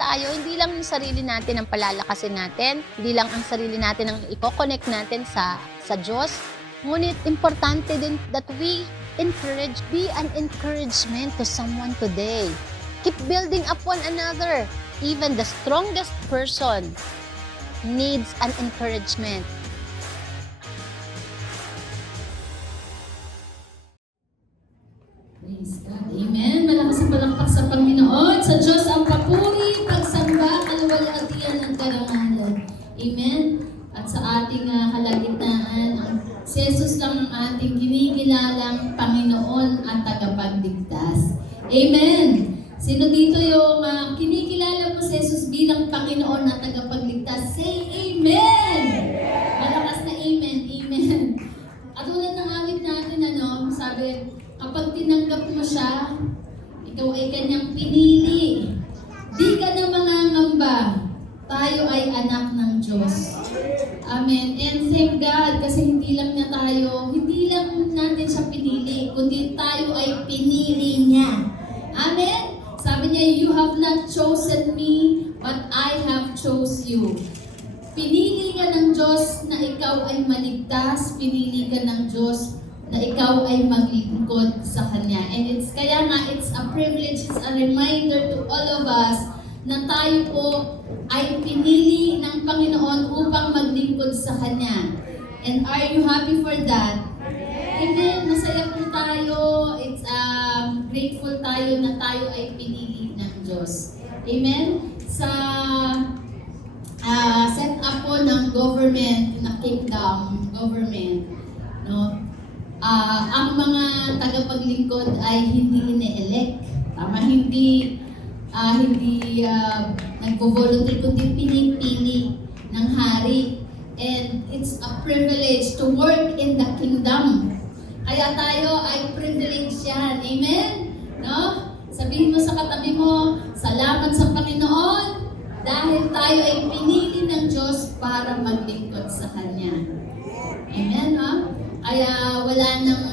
tayo, hindi lang yung sarili natin ang palalakasin natin, hindi lang ang sarili natin ang i-connect natin sa Diyos, ngunit importante din that we be an encouragement to someone today. Keep building up one another. Even the strongest person needs an encouragement. Praise God. Amen. Malakas ang palakpak sa Panginoon. Sa Diyos ang papuri, pagsamba, kaluwalhatian ng karangalan. Amen. At sa ating kalagitnaan, si Jesus lang ang ating kinikilalang Panginoon at tagapagligtas. Amen. Sino dito yung kinikilala mo si Jesus bilang Panginoon at tagapagligtas? Say Amen! Malakas na Amen. Amen. At tulad ng awit natin, sabi, kapag tinanggap mo siya, ikaw ay kanyang pinili. Di ka na mangangamba. Tayo ay anak ng Diyos. Amen. And thank God kasi hindi lang natin siya pinili, kundi tayo ay pinili niya. Amen. Sabi niya, you have not chosen me, but I have chose you. Pinili ka ng Diyos na ikaw ay maligtas. Pinili ka ng Diyos na ikaw ay maglingkod sa Kanya. And kaya nga, it's a privilege, it's a reminder to all of us na tayo po ay pinili ng Panginoon upang maglingkod sa Kanya. And are you happy for that? Amen. Masaya po tayo. It's grateful tayo na tayo ay pinili ng Diyos. Amen. Sa set up po ng government, na kingdom government, ang mga tagapaglingkod ay hindi ine-elect. Tama, hindi nagvo-volunteer, kundi pinipili ng hari. And it's a privilege to work in the kingdom. Kaya tayo ay privilege yan. Amen? No? Sabihin mo sa katabi mo, salamat sa Panginoon dahil tayo ay pinili ng Diyos para maglingkod sa Kanya. Amen? No? Kaya wala nang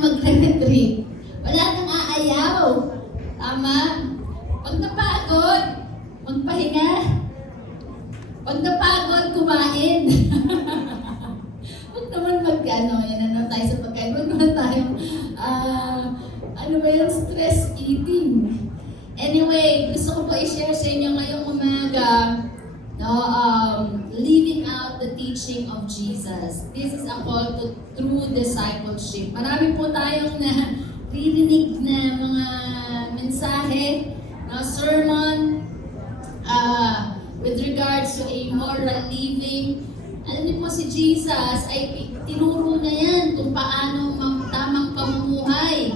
magre-retreat. Wala nang aayaw. Tama? Pag napagod, magpahinga. Pag napagod, kumain. Huwag naman tayo sa pagkain. Huwag naman tayo, stress eating. Anyway, gusto ko po i-share sa inyo ngayong umaga, living out the teaching of Jesus. This is a call to true discipleship. Marami po tayong naririnig na mga mensahe, sermon, with regards to a moral living. Alam niyo po si Jesus ay tinuro na yan kung paano tamang pamumuhay.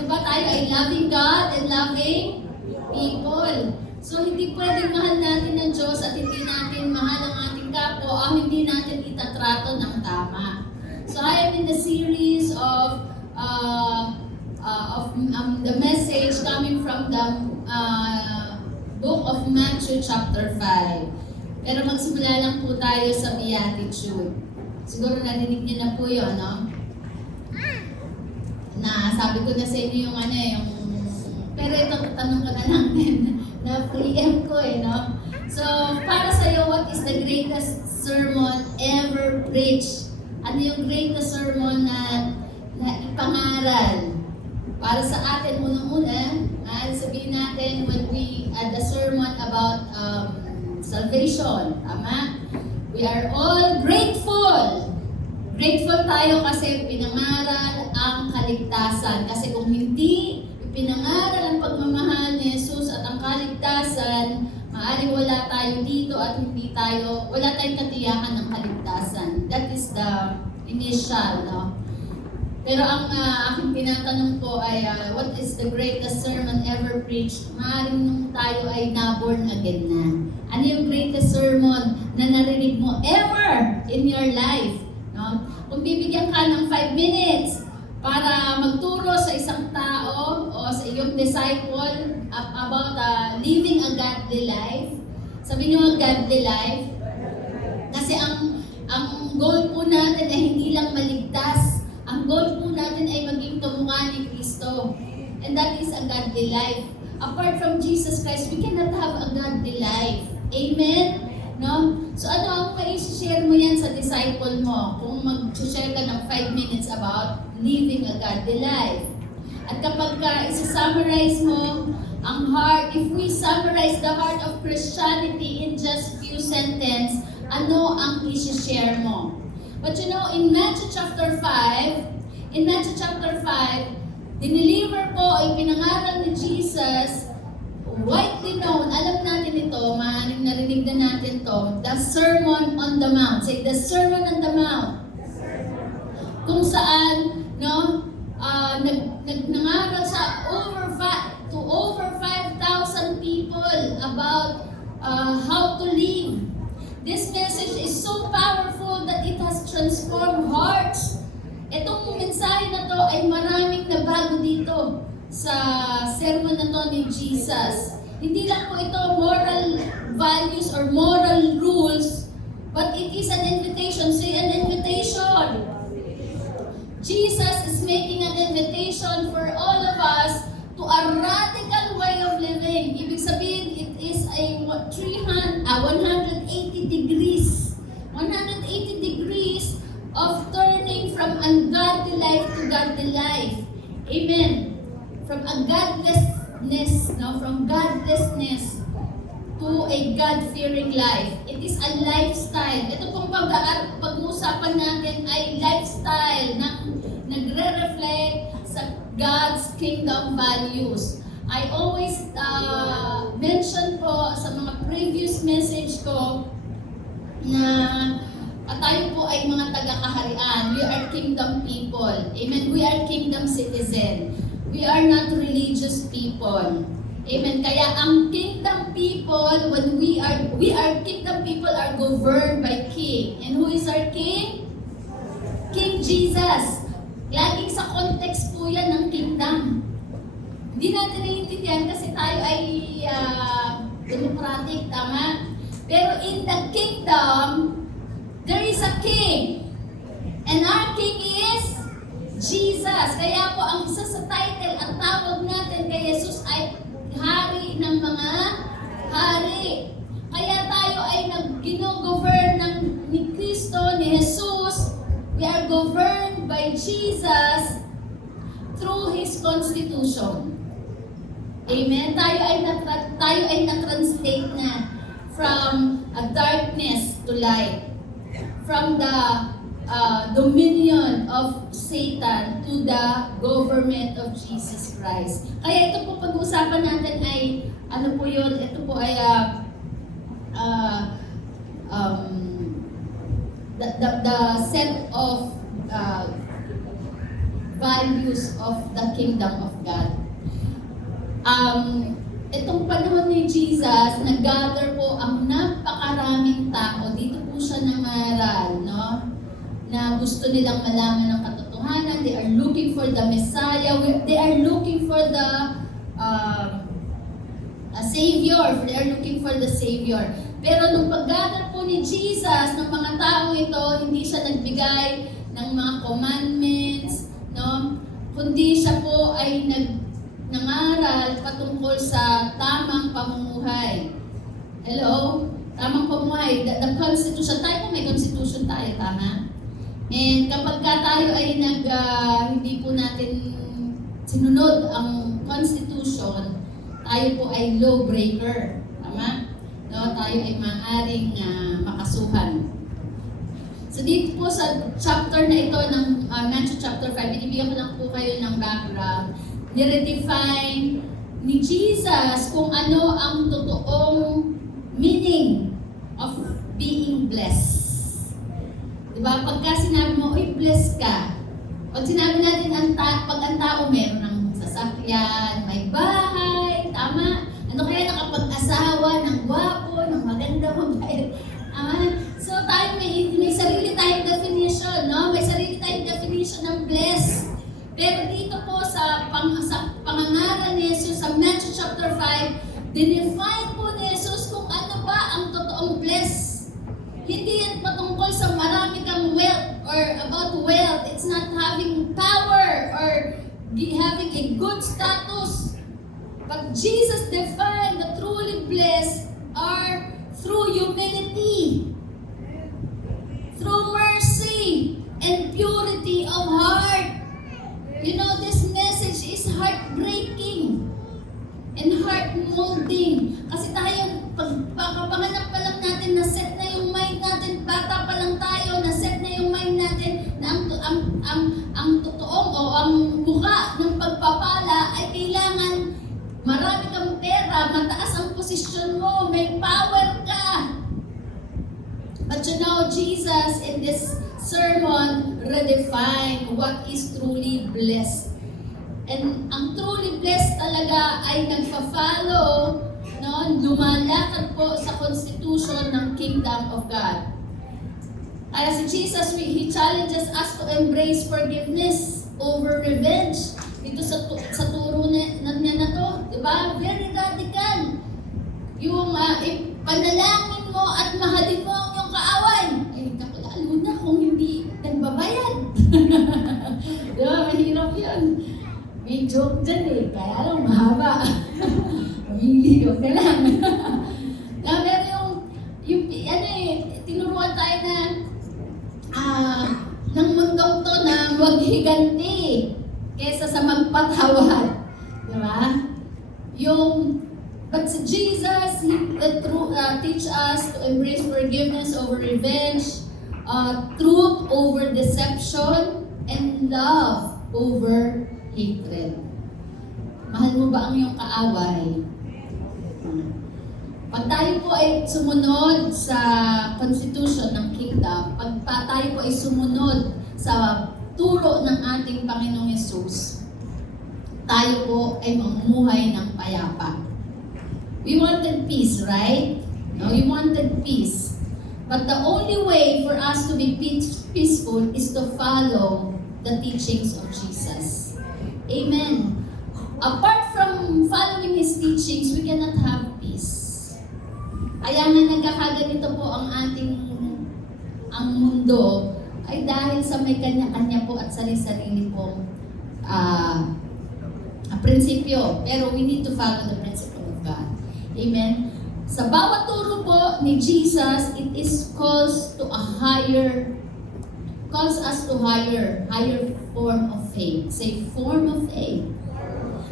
Diba tayo ay loving God and loving people. So hindi pwedeng mahal natin ng Diyos at hindi natin mahal ang ating kapwa o hindi natin itatrato ng tama. So I am in the series of the message coming from the book of Matthew chapter 5. Pero magsimula lang po tayo sa Beatitude. Siguro narinig niyo na po yun, no? Na sabi ko na sa inyo yung pero ito, tanong ko na lang din, na pre-empt ko no? So, para sa iyo, what is the greatest sermon ever preached? Ano yung greatest sermon na ipangaral? Para sa atin, unang-una, sabihin natin when we had the sermon about salvation, tama? We are all grateful. Grateful tayo kasi pinangaral ang kaligtasan. Kasi kung hindi ipinangaral ang pagmamahal ni Jesus at ang kaligtasan, maaaring wala tayo dito at wala tayong katiyakan ng kaligtasan. That is the initial, no? Pero ang aking tinatanong po ay, what is the greatest sermon ever preached? Maaaring nung tayo ay na-born again na. Ano yung greatest sermon na narinig mo ever in your life? No? Kung bibigyan ka ng 5 minutes para magturo sa isang tao o sa iyong disciple about living a godly life, sabihin nyo godly life, kasi ang goal po natin ay hindi lang maligtas. Ang goal po natin ay maging kamukha ni Kristo. And that is a godly life. apart from Jesus Christ, we cannot have a godly life. Amen? No? So ano ang mai-share mo yan sa disciple mo kung mag-share ka ng 5 minutes about living a godly life? At kapag isa-summarize mo ang heart, if we summarize the heart of Christianity in just few sentences, ano ang i-share mo? But you know, in Matthew chapter 5, dineliver po ay pinangaral ni Jesus, widely known, alam natin ito, maaaring narinig na natin to, the Sermon on the Mount. Say, the Sermon on the Mount. Kung saan, no, nangaral sa to over 5,000 people about how to live. This message is so powerful that it has transformed hearts. Itong mensahe na to ay maraming nabago dito sa sermon na to ni Jesus. Hindi lang po ito moral values or moral rules, but it is an invitation. Say an invitation. Jesus is making an invitation for all of us to a radical way of living. Ibig sabihin, it is a 180 degrees. 180 degrees of turning from ungodly life to godly life. Amen. From a godlessness, from godlessness to a God-fearing life. It is a lifestyle. Ito pong pag-uusapan natin ay lifestyle na nagre-reflect sa God's kingdom values. I always mention po sa mga previous message ko na tayo po ay mga taga-kaharian. We are kingdom people. Amen. We are kingdom citizen. We are not religious people. Amen. Kaya ang kingdom people, when we are kingdom people are governed by king. And who is our king? King Jesus. Laging sa context po yan ng kingdom. Hindi natin naiintindihan kasi tayo ay democratic, tama? Pero in the kingdom, there is a king. And our king is Jesus. Kaya po ang isa sa title, ang tawag natin kay Jesus ay Hari ng mga Hari. Kaya tayo ay gino-govern ni Kristo, ni Jesus. We are governed by Jesus through His constitution. Amen? Tayo ay na-translate na from a darkness to light. From the dominion of Satan to the government of Jesus Christ. Kaya ito po pag-uusapan natin ay, ano po yun? Ito po ay the set of values of the kingdom of God. Itong panahon ni Jesus, nag-gather po ang napakaraming tao. Dito po siya nangaral, no? Na gusto nilang malaman ng katotohanan. They are looking for the Messiah. They are looking for the Savior. They are looking for the Savior. Pero nung pag-gather po ni Jesus ng mga tao ito, hindi siya nagbigay ng mga commandments, no? Kundi siya po ay nangaral patungkol sa tamang pamumuhay. Hello? Tamang pamumuhay. The Constitution. Tayo may Constitution tayo, tama? And kapag tayo ay hindi po natin sinunod ang Constitution, tayo po ay lawbreaker. Tama? No, tayo ay maaaring makasuhan. So dito po sa chapter na ito ng Matthew chapter 5, binibigyan ko lang po kayo ng background. Nire-define ni Jesus kung ano ang totoong meaning of being blessed. Diba? Pagka sinabi mo, uy, blessed ka. Pag sinabi natin, pag ang tao meron ng sasakyan, may bahay, tama? Ano kaya nakapag-asawa, ng gwapo, ng maganda, mabait. So tayo may sarili tayong definition, no? May sarili tayong definition ng blessed. Pero dito po sa pangangaral ni Jesus sa Matthew chapter 5, dinefine po ni Jesus kung ano ba ang totoong bless. Hindi yan patungkol sa marami kang wealth or about wealth. It's not having power or having a good status. But Jesus defined the truly blessed are through humility, through mercy, and purity of heart. You know, this message is heartbreaking and heart-molding. Kasi tayo, pagpapanganak pa lang natin, na-set na yung mind natin, bata pa lang tayo, na-set na yung mind natin na ang totoong o ang mukha ng pagpapala ay kailangan marami kang pera, mataas ang posisyon mo, may power ka. But you know, Jesus in this sermon redefined what is truly blessed. And ang truly blessed talaga ay nagpa-follow, no, lumalakad po sa constitution ng Kingdom of God. Kaya si Jesus, He challenges us to embrace forgiveness over revenge. Dito sa turo niya na to, di ba? Very radical. Yung panalangin mo at mahalin mo ang iyong kaaway. Eh, lalo na kung hindi nagbabayad. Di ba? Mahirap yun. May joke dyan eh. Kaya lang mahaba. Mamili ka lang. Pero tinuruan tayo na ng mundong to na huwag higanti kesa sa magpatawad. Diba? But si Jesus, He teach us to embrace forgiveness over revenge, truth over deception, and love over hatred. Mahal mo ba ang iyong kaaway? Pag tayo po ay sumunod sa constitution ng kingdom, pag tayo po ay sumunod sa turo ng ating Panginoong Yesus, tayo po ay mamumuhay ng payapa. We wanted peace, right? No, we wanted peace. But the only way for us to be peaceful is to follow the teachings of Jesus. Amen. Apart from following His teachings, we cannot have peace. Kaya nga nagkakaganito po ang mundo ay dahil sa may kanya-kanya po at sarili-sarili pong prinsipyo. Pero we need to follow the principle of God. Amen. Sa bawat turo po ni Jesus, it is calls us to higher form of faith. Say, form of faith.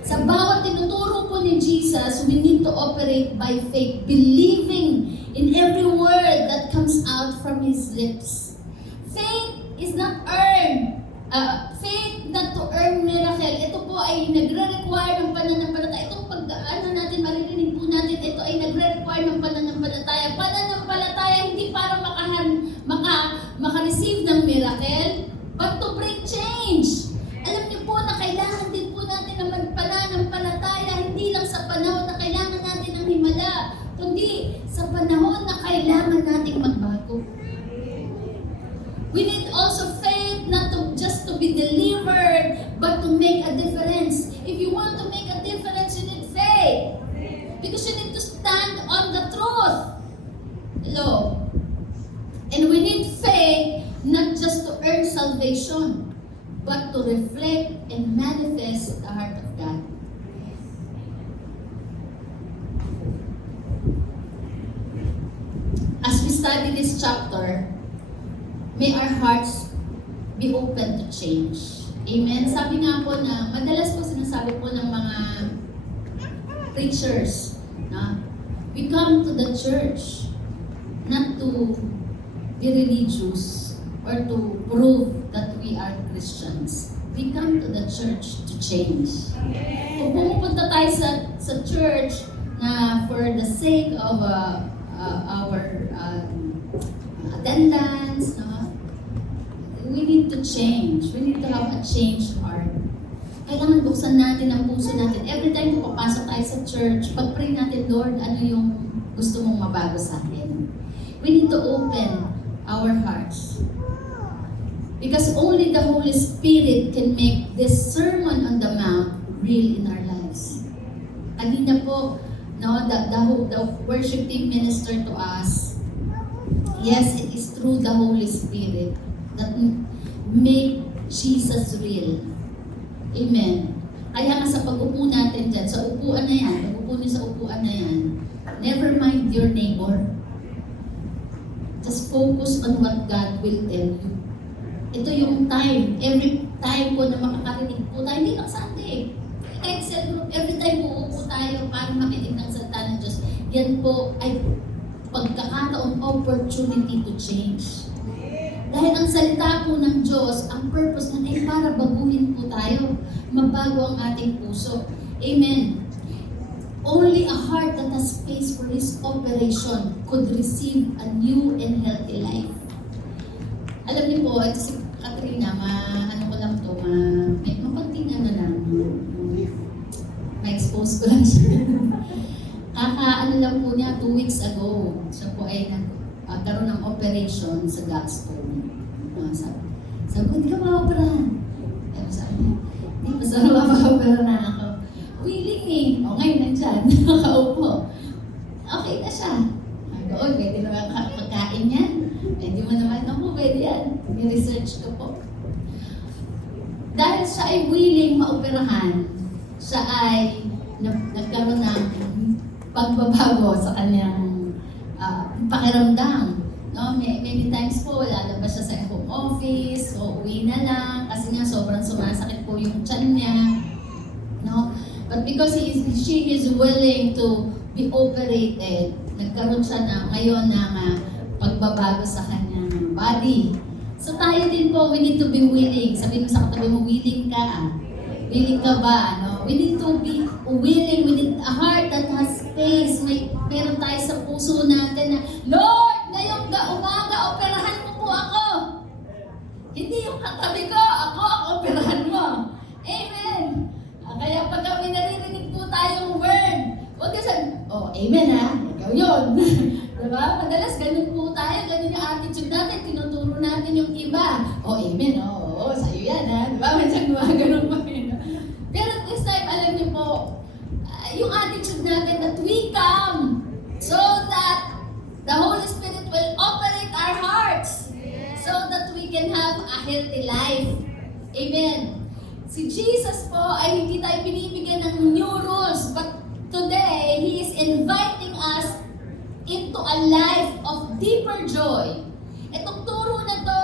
Sa bawat tinuturo po ni Jesus, we need to operate by faith, believing in every word that comes out from His lips. Faith is not earned. Faith not to earn miracle. Ito po ay nagre-require ng pananampalataya. Itong natin, maririnig po natin, ito ay nagre-require ng pananampalataya. Pananampalataya hindi para maka-receive ng miracle, but to bring change. Alam niyo po na kailangan din po natin ng pananampalataya, hindi lang sa panahon na kailangan natin ng himala, kundi sa panahon na kailangan nating magbago. We need also faith not just to be delivered, but to make a difference. If you want to make a difference, you need faith. Because you need to stand on the truth. Hello? And we need faith not just to earn salvation, but to reflect and manifest the heart of God. As we study this chapter, may our hearts be open to change. Amen? Sabi nga po na, madalas po sinasabi po ng mga preachers na we come to the church not to be religious or to prove that we are Christians. We come to the church to change. Kung pumupunta tayo sa church na for the sake of our attendance, no? We need to change. We need to have a changed heart. Kailangan buksan natin ang puso natin. Every time kung papasok tayo sa church, pag-pray natin, Lord, ano yung gusto mong mabago sa atin? We need to open our hearts. Because only the Holy Spirit can make this Sermon on the Mount real in our lives. Kanina po, no, the worship team ministered to us. Yes, it is through the Holy Spirit that make Jesus real. Amen. Kaya nga sa pag-upo natin dyan, sa upuan na yan, pag-upo niyo sa upuan na yan, never mind your neighbor. Just focus on what God will tell you. Ito yung time, every time po na makakarinig po tayo, hindi lang Sunday. Kahit cell group, every time uupo tayo para makinig ng salita ng Diyos, yan po ay pagkakataon, opportunity to change. Dahil ang salita po ng Diyos, ang purpose na ay para baguhin po tayo, mabago ang ating puso. Amen. Only a heart that has space for His operation could receive a new and healthy life. Alam niyo po, ito si Katrina, ano ko lang to, may makunting ano lang, ma-expose ko lang siya. Ano lang po niya, 2 weeks ago, siya po ay nagkaroon ng operation sa gallstone. Sabi ko, hindi ka ma-operahan. Sabi niya, hindi pa sana ma-opera na ako. Willing eh. O ngayon, nandyan, nakaupo. Okay na siya. Oy, pwede naman pagkain yan. Pwede mo naman, ako, pwede yan. May-research ko po. Dahil siya ay willing maoperahan, siya ay nagkaroon ng pagbabago sa kanyang pakiramdam. No, many times po, lalabas siya sa home office, o uwi na lang, kasi nga sobrang sumasakit po yung tiyan niya. No? But because she is willing to be operated, nagkaroon siya ngayon ng pagbabago sa kanyang body. So tayo din po, we need to be willing. Sabihin mo sa katabi mo, willing ka. Willing ka ba? No? We need to be willing. We need a heart that has space. Meron tayo sa puso natin na, Lord, ngayong umaga, operahan mo po ako. Hindi yung katabi ko, ako ang operahan mo. Amen. Kaya pag kami naririnig po tayong word, huwag ka sabi, oh, amen ha, ikaw yun. Diba? Madalas ganun po tayo, ganun yung attitude natin, tinuturo natin yung iba. Oh, amen, oh, sa'yo yan ha. Diba? Minsan gumagano'n pa yun. Pero this time, alam niyo po, yung attitude natin that we come so that the Holy Spirit will operate our hearts so that we can have a healthy life. Amen. Si Jesus po ay hindi tayo binibigyan ng new rules, but today, He is inviting us into a life of deeper joy. Itong turo na to,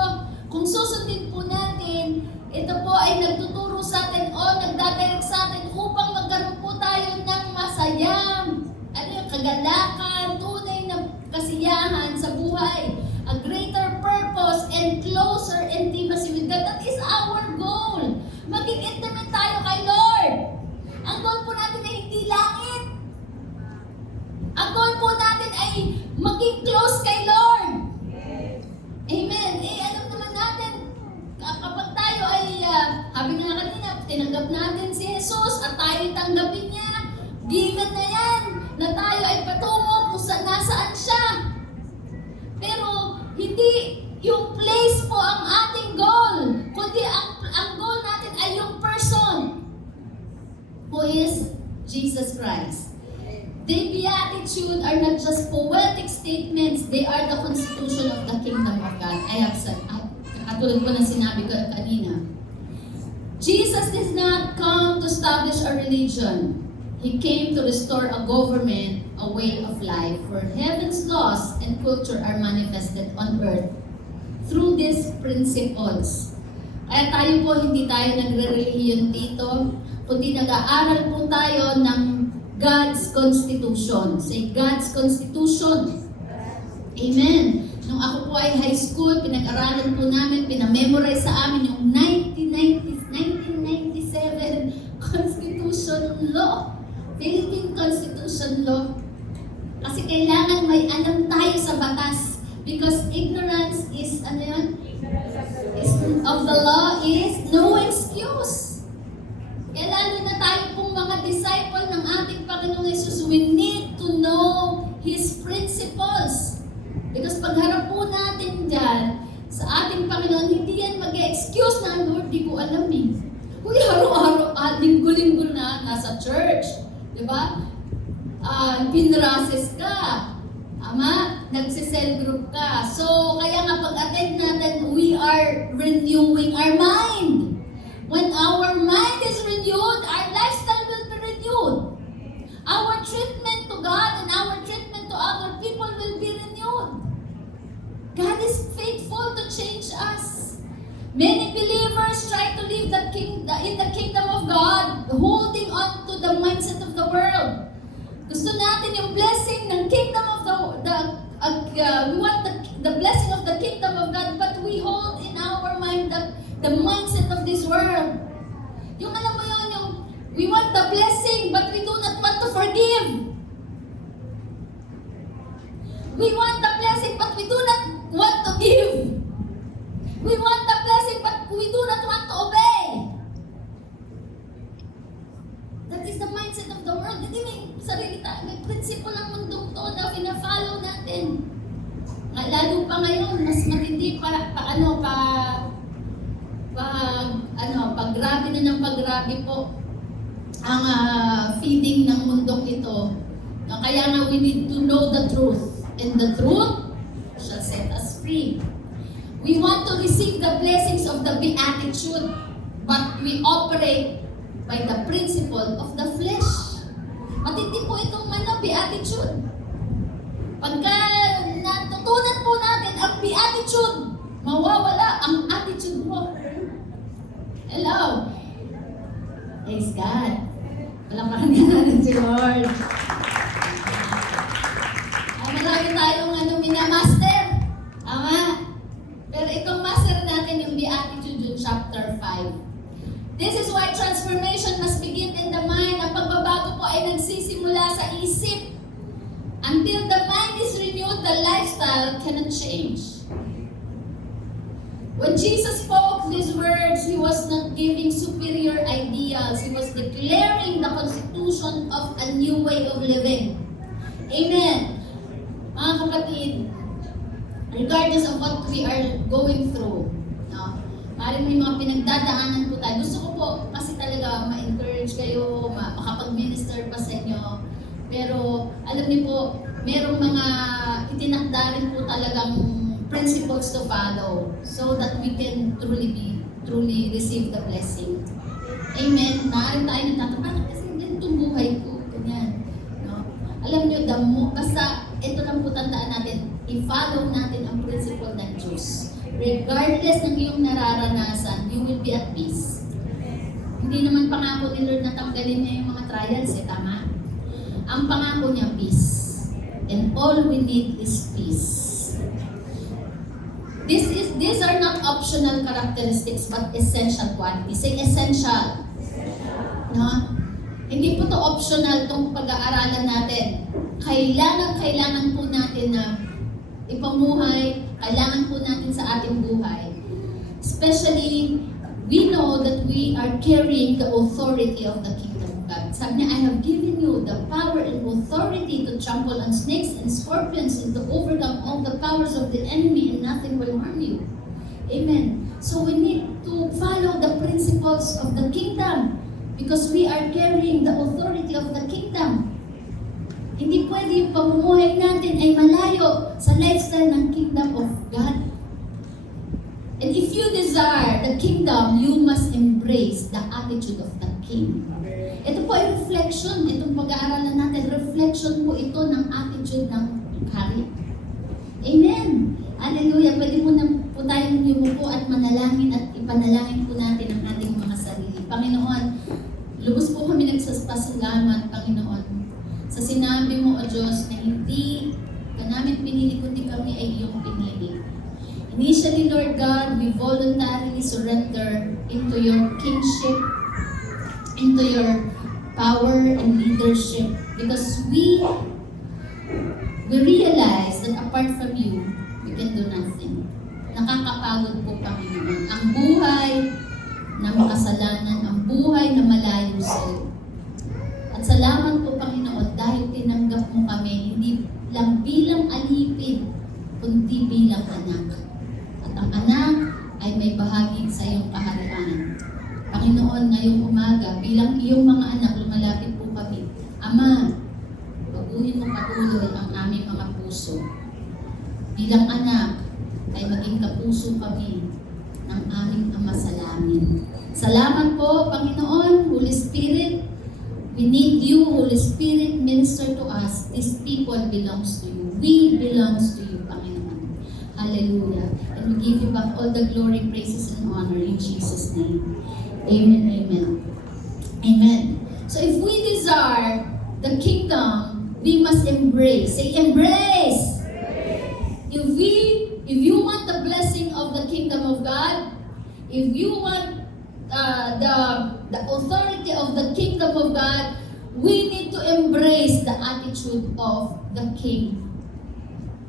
kung susundin po natin, ito po ay nagtuturo sa atin o nagdadirect sa atin upang magkaroon po tayo ng masayang, kagalakan, tunay na kasiyahan sa buhay, a greater purpose and closer intimacy with God. That is our goal. Maging intimate tayo kay Lord. Ang goal po natin ay hindi langit. Ang goal po natin ay maging close kay Lord. Amen. Alam naman natin, kapag tayo ay, sabi nga kanina, tinanggap natin si Jesus at tayo tanggapin niya, given na yan, na tayo ay patungo kung nasaan siya. Pero, hindi yung place po ang ating goal, kundi ang goal natin ay yung person who is Jesus Christ. The Beatitudes are not just poetic statements, they are the constitution of the kingdom of God. I have said, katulad po ng sinabi ko kanina. Jesus did not come to establish a religion. He came to restore a government, a way of life, where heaven's laws and culture are manifested on earth through these principles. Kaya tayo po, hindi tayo nagre-religion dito, kundi nag-aaral po tayo ng God's Constitution. Say, God's Constitution. Amen. Nung ako po ay high school, pinag-aralan po namin, pinamemorize sa amin yung 1997 Constitution Law. Philippine Constitution Law. Kasi kailangan may alam tayo sa batas. Because ignorance is, of the law is no excuse. Kaya lalo na tayo pong mga disciple ng ating Panginoong Yesus, we need to know His principles. Because pagharap po natin dyan, sa ating Panginoon, hindi yan mag-excuse na, Lord, di ko alam eh. Uy, araw-araw, linggo-linggo na, nasa church. Diba? Pinrases ka. Ama, nagsisell group ka. So, kaya nga pag-attend natin, we are renewing our mind. When our mind is renewed, our life Many believers try to live in the kingdom of God, holding on to the mindset of the world. Gusto natin yung blessing ng kingdom of we want the blessing of the kingdom of God, but we hold in our mind the mindset of this world. Yung alam mo yun, yung we want the blessing, but we do not want to forgive. We want the blessing, but we do not want to give. We want the blessing, but we do not want to obey. That is the mindset of the world. Hindi may sarili tayo. May prinsipyo ng mundong to na pina-follow natin. Lalo pa ngayon, mas matindi paggrabe na ng paggrabe po ang feeding ng mundong ito. Kaya nga we need to know the truth. And the truth shall set us free. We want to receive the blessings of the beatitude, but we operate by the principle of the flesh. Matindi po itong beatitude. Pagka natutunan po natin ang beatitude, mawawala ang attitude mo. Hello. Praise God. Palakpakan natin si Lord. Marami tayong minamaster. Tama. Pero itong master natin yung Beatitude yung chapter 5. This is why transformation must begin in the mind. Ang pagbabago po ay nagsisimula sa isip. Until the mind is renewed, the lifestyle cannot change. When Jesus spoke these words, He was not giving superior ideals. He was declaring the constitution of a new way of living. Amen. Mga kapatid, regardless of what we are going through, no? Maaaring may mga pinagdadaanan po tayo. Gusto ko po kasi talaga ma-encourage kayo, makapag-minister pa sa inyo. Pero alam niyo po, merong mga itinakda rin po talagang principles to follow so that we can truly receive the blessing. Amen. Maaaring tayo nagtatanong, kasi ganitong buhay ko, ganyan. No? Alam niyo, basta ito lang po tandaan natin, i-follow natin ang principle ng Diyos. Regardless ng iyong nararanasan, you will be at peace. Hindi naman pangako ni Lord na tanggalin niya yung mga trials, tama? Ang pangako niya, peace. And all we need is peace. These are not optional characteristics, but essential qualities. Say essential. No? Hindi po to optional itong pag-aaralan natin. Kailangan po natin na ipamuhay, kailangan po natin sa ating buhay. Especially, we know that we are carrying the authority of the kingdom of God. Sabi niya, I have given you the power and authority to trample on snakes and scorpions and to overcome all the powers of the enemy and nothing will harm you. Amen. So we need to follow the principles of the kingdom because we are carrying the authority of the kingdom. Hindi pwede yung pamumuhay natin ay malayo sa lifestyle ng kingdom of God. And if you desire the kingdom, you must embrace the attitude of the king. Ito po ay reflection. Itong pag-aaralan natin, reflection po ito ng attitude ng hari. Amen. Hallelujah. Pwede po na po tayong yumuko at manalangin at ipanalangin po natin ang ating mga sarili. Panginoon, lubos po kami nagsasalamat, Panginoon, sa sinabi mo, O Diyos, na hindi ka namin pinili, kundi kami ay iyong pinili. Initially, Lord God, we voluntarily surrender into your kingship, into your power and leadership, because we realize that apart from you, we can do nothing. Nakakapagod po, Panginoon. Ang buhay na makasalanan, ang buhay na malayo sa iyo. At salamat po, Panginoon, dahil tinanggap mo kami, hindi lang bilang alipin, kundi bilang anak. At ang anak ay may bahagi sa iyong kaharian. Panginoon, ngayong umaga, bilang iyong mga anak, lumalapit po kami. Ama, baguhin mo patuloy ang aming mga puso. Bilang anak, ay maging kapuso kami ng aming Ama sa langit. Salamat po, Panginoon, Holy Spirit. We need you, Holy Spirit, minister to us. These people belongs to you. We belongs to you, Panginoon. Hallelujah. And we give you back all the glory, praises, and honor in Jesus' name. Amen, amen. Amen. So if we desire the kingdom, we must embrace. Say, embrace! If you want the blessing of the kingdom of God, if you want the authority of the kingdom of God, we need to embrace the attitude of the king.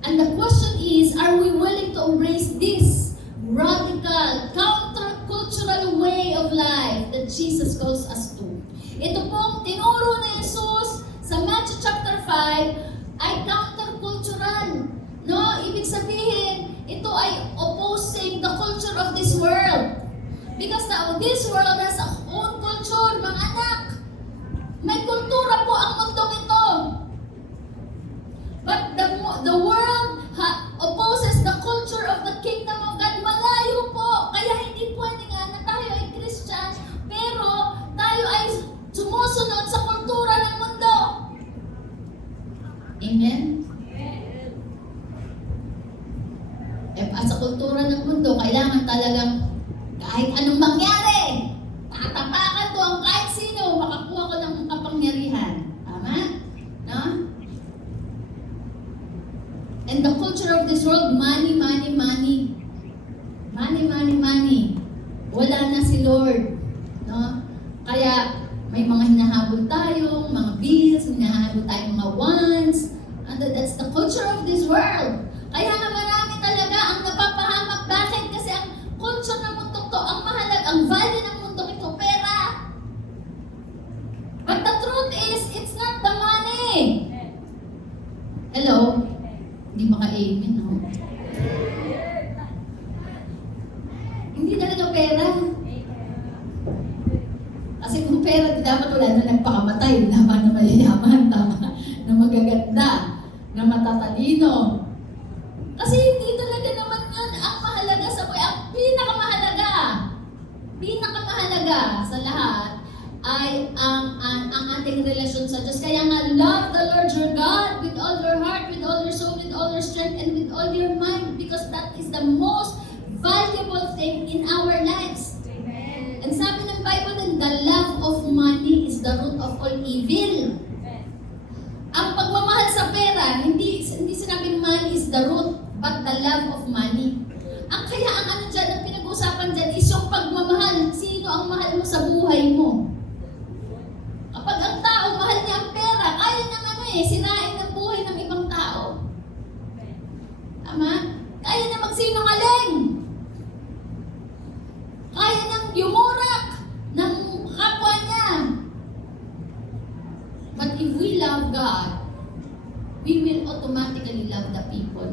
And the question is, are we willing to embrace this radical, countercultural way of life that Jesus calls us to? Ito pong tinuro ni Jesus sa Matthew chapter 5 ay countercultural. No? Ibig sabihin, ito ay opposing the culture of this world. Because this world has its own culture, mga anak. May kultura po ang mundong ito. But the world opposes the culture of the kingdom of God. Malayo po. Kaya hindi pwede nga na tayo ay Christian, pero tayo ay sumusunod sa kultura ng mundo. Amen? Sa kultura ng mundo, kailangan talagang kahit anong mangyari, tatapakan ko ang kahit sino, makakuha ko ng kapangyarihan. Tama? No? And the culture of this world, money, money, money. Money, money, money. Wala na si Lord. No? Kaya may mga hinahabol tayo, mga bills, hinahabol tayong mga wants. And that's the culture of this world. Kaya nga marami talaga ang napapahamak. Bakit? Kasi ang culture ng mundo to, ang mahalaga, ang value ng mundo ito, pera. But the truth is, it's not the money. Hello? Hindi maka-amen, no? Hindi talaga pera. Kasi kung pera, dapat wala na nagpakamatay. Dapat na mayayaman, dapat na magaganda, na matatalino. Kasi hindi talaga naman yan ang mahalaga sa buhay. Ang pinakamahalaga sa lahat ay ang ating relasyon sa Diyos. Kaya nga, love the Lord your God with all your heart, with all your soul, with all your strength, and with all your mind, because that is the most valuable thing in our lives. Amen. And sabi ng Bible that the love of money is the root of all evil. Amen. Ang pagmamahal sa pera, hindi sinabing money is the root, but the love of money. Kaya ang ano dyan, ang pinag-uusapan dyan is yung pagmamahal. Sino ang mahal mo sa buhay mo? Kapag ang tao, mahal niya ang pera, kaya niyang sirain ang buhay ng ibang tao. Tama? Kaya na magsinungaling. Kaya niyang yumurak ng kapwa niya. But if we love God, we will automatically love the people.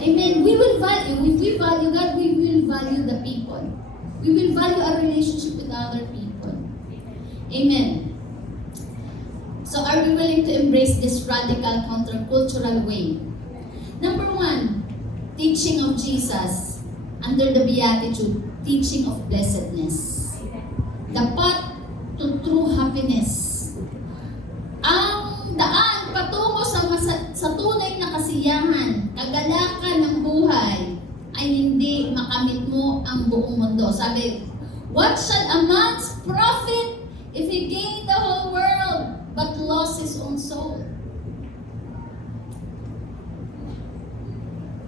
Amen. We will value, if we value God, we will value the people. We will value our relationship with other people. Amen. So are we willing to embrace this radical countercultural way? Number 1, teaching of Jesus under the Beatitude, teaching of blessedness. The path to true happiness. Ang daan patungo sa tunay na kasiyahan, kagalakan ng buhay, ay hindi makamit mo ang buong mundo. Sabi, what shall a man's profit if he gain the whole world but lost his own soul?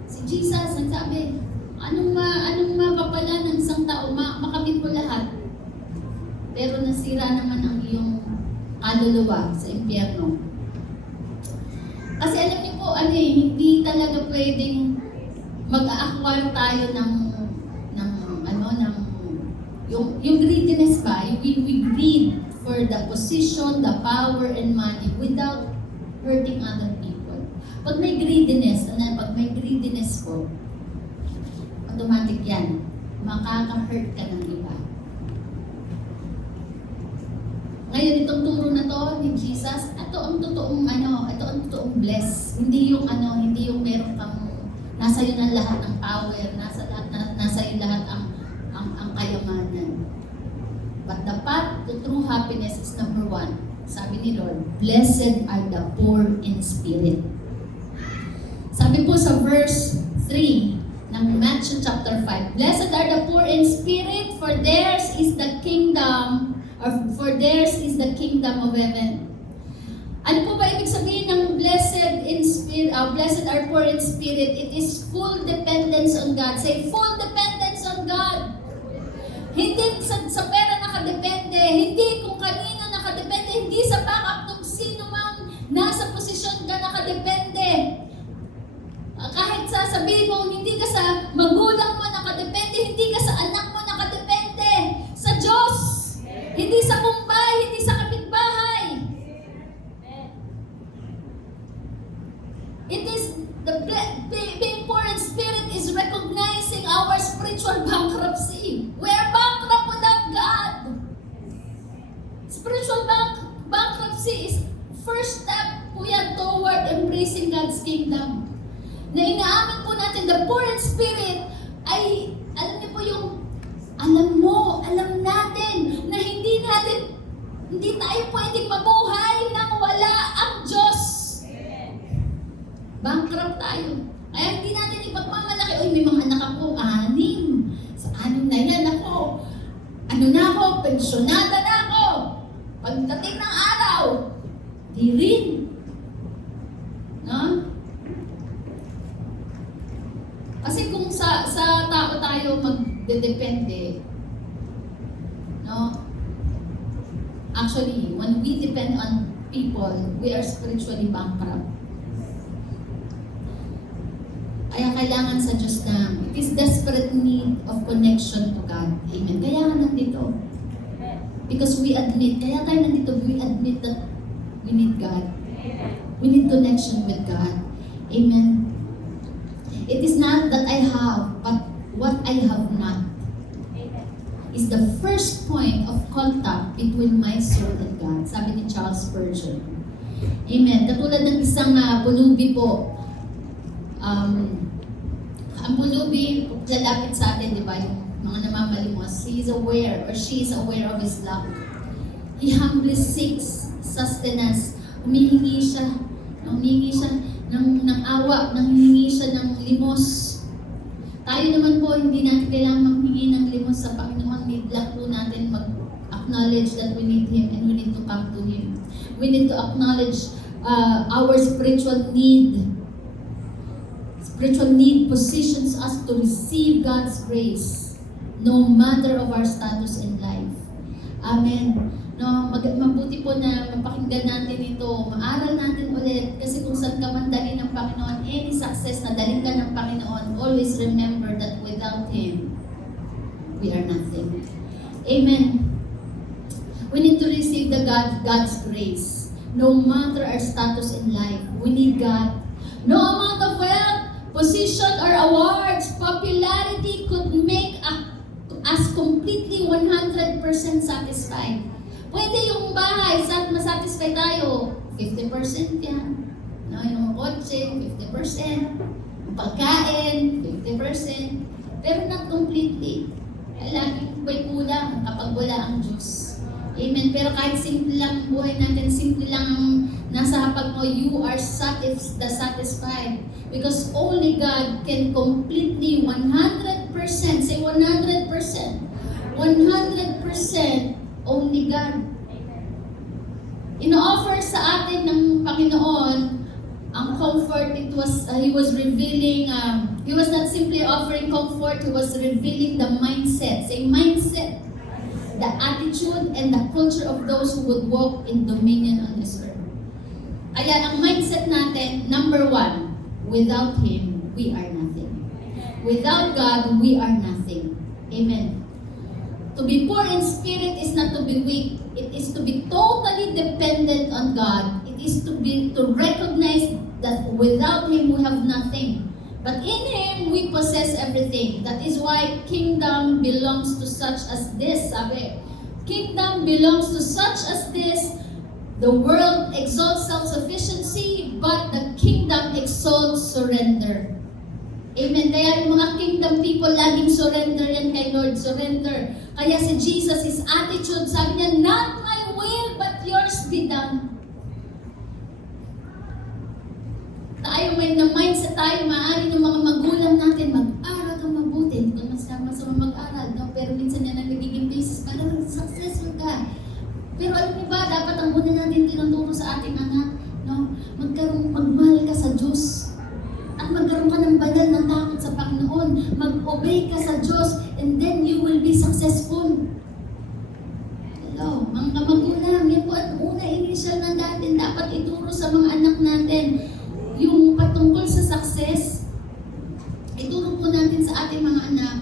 Si Jesus nagsabi, anong mapapala ng isang tao, makamit mo lahat, pero nasira naman ang iyong kaluluwa sa impyerno. Kasi alam niyo po, hindi talaga pwedeng mag-a-acquire tayo ng yung greediness ba, we greed for the position, the power, and money without hurting other people. Pag may greediness po, automatic yan, makaka-hurt ka ng iba. Ngayon, itong turo na to ni Jesus, ito ang totoong bless. Hindi yung meron kang, nasa iyo na lahat ng power, nasa iyo lahat ang kayamanan. But the path to true happiness is number 1. Sabi ni Lord, blessed are the poor in spirit. Sabi po sa verse 3 ng Matthew chapter 5. Blessed are the poor in spirit, for theirs is the kingdom, of heaven. Ano po ba ibig sabihin ng blessed in spirit? Blessed are poor in spirit. It is full dependence on God. Say, full dependence on God. Hindi sa pera nakadepende, hindi kung kanino nakadepende, hindi sa backup kung sino mang nasa posisyon ka nakadepende. Kahit sasabihin mo, hindi ka sa magulang mo nakadepende, hindi ka sa anak mo nakadepende. Sa Diyos. Hindi sa kumbay, hindi sa kapitbahay. It is, being poor in spirit is recognizing our spiritual bankruptcy. We are bankrupt without God. Spiritual bankruptcy is first step po yan toward embracing God's kingdom. Na inaamin po natin, the poor in spirit ay, alam niyo po yung, alam natin na hindi tayo pwedeng mabuhay nang wala ang Diyos. Bankrupt tayo. Kaya hindi natin ipagmamalaki, oy, may mga anak ako, 6. Sa 6 na yan ako. Ano na ako, pensyonada na ako. Pagdating ng araw, di rin. No? Kasi kung sa tao tayo magdedepende, no? Actually, when we depend on people, we are spiritually bankrupt. Kaya kailangan sa Diyos na it is desperate need of connection to God. Amen. Kaya nga nandito. Because we admit, kaya tayo nandito, we admit that we need God. We need connection with God. Amen. It is not that I have, but what I have not is the first point of contact between my soul and God. Sabi ni Charles Spurgeon. Amen. Katulad ng isang pulubi po, ang pulubi, lalapit sa atin, di ba? Yung mga namamalimos, he is aware or she is aware of His love. He humbly seeks sustenance. Humihingi siya ng awa, humihingi siya ng limos. Tayo naman po, hindi natin kailangan maghingi ng limos sa Panginoon. Need lang po natin mag-acknowledge that we need Him and we need to come to Him. We need to acknowledge our spiritual need. Spiritual need positions us to receive God's grace no matter of our status in life. Amen. No, mabuti po na mapakinggan natin ito, maaral natin ulit, kasi kung saan ka man dali ng Panginoon, any success na dalhin ka ng Panginoon, always remember that without Him, we are nothing. Amen. We need to receive God's grace. No matter our status in life, we need God. No amount of wealth, position, or awards, popularity could make us completely 100% satisfied. Pwede yung bahay, masatisfy tayo, 50% yan. No, yung kotse, 50%. Yung pagkain, 50%. Pero not completely. Laging may kulang kapag wala ang Diyos. Amen. Pero kahit simple lang buhay natin, simple lang ang nasa hapag mo, you are satisfied. Because only God can completely 100%, say 100%, 100% only God. Ino-offer sa atin ng Panginoon ang comfort. He was revealing, He was not simply offering comfort, He was revealing the mindset. Say mindset. The attitude and the culture of those who would walk in dominion on this earth. Kaya ang mindset natin, number 1, without Him, we are nothing. Without God, we are nothing. Amen. To be poor in spirit is not to be weak. It is to be totally dependent on God. It is to recognize that without Him, we have nothing. But in Him, we possess everything. That is why kingdom belongs to such as this. Sabi, kingdom belongs to such as this. The world exalts self-sufficiency, but the kingdom exalts surrender. Amen. Kaya yung mga kingdom people, laging surrender yan kay Lord. Surrender. Kaya si Jesus, His attitude, sabi niya, not my will, but yours be done. tayo, may na mindset tayo, maaari ng mga magulang natin, mag-aral kang mabuti. Hindi ko masama mag-aral, no? Pero minsan yan ang nagiging basis para successful ka. Pero alam niyo ba, dapat ang una natin tinuturo sa ating anak, no? Magmahal ka sa Diyos. At magkaroon ka ng banal na takot sa Panginoon. Mag-obey ka sa Diyos, and then you will be successful. Hello, mga magulang, yan po at una initial na natin dapat ituro sa mga anak natin. Yung patungkol sa success, ituro po natin sa ating mga anak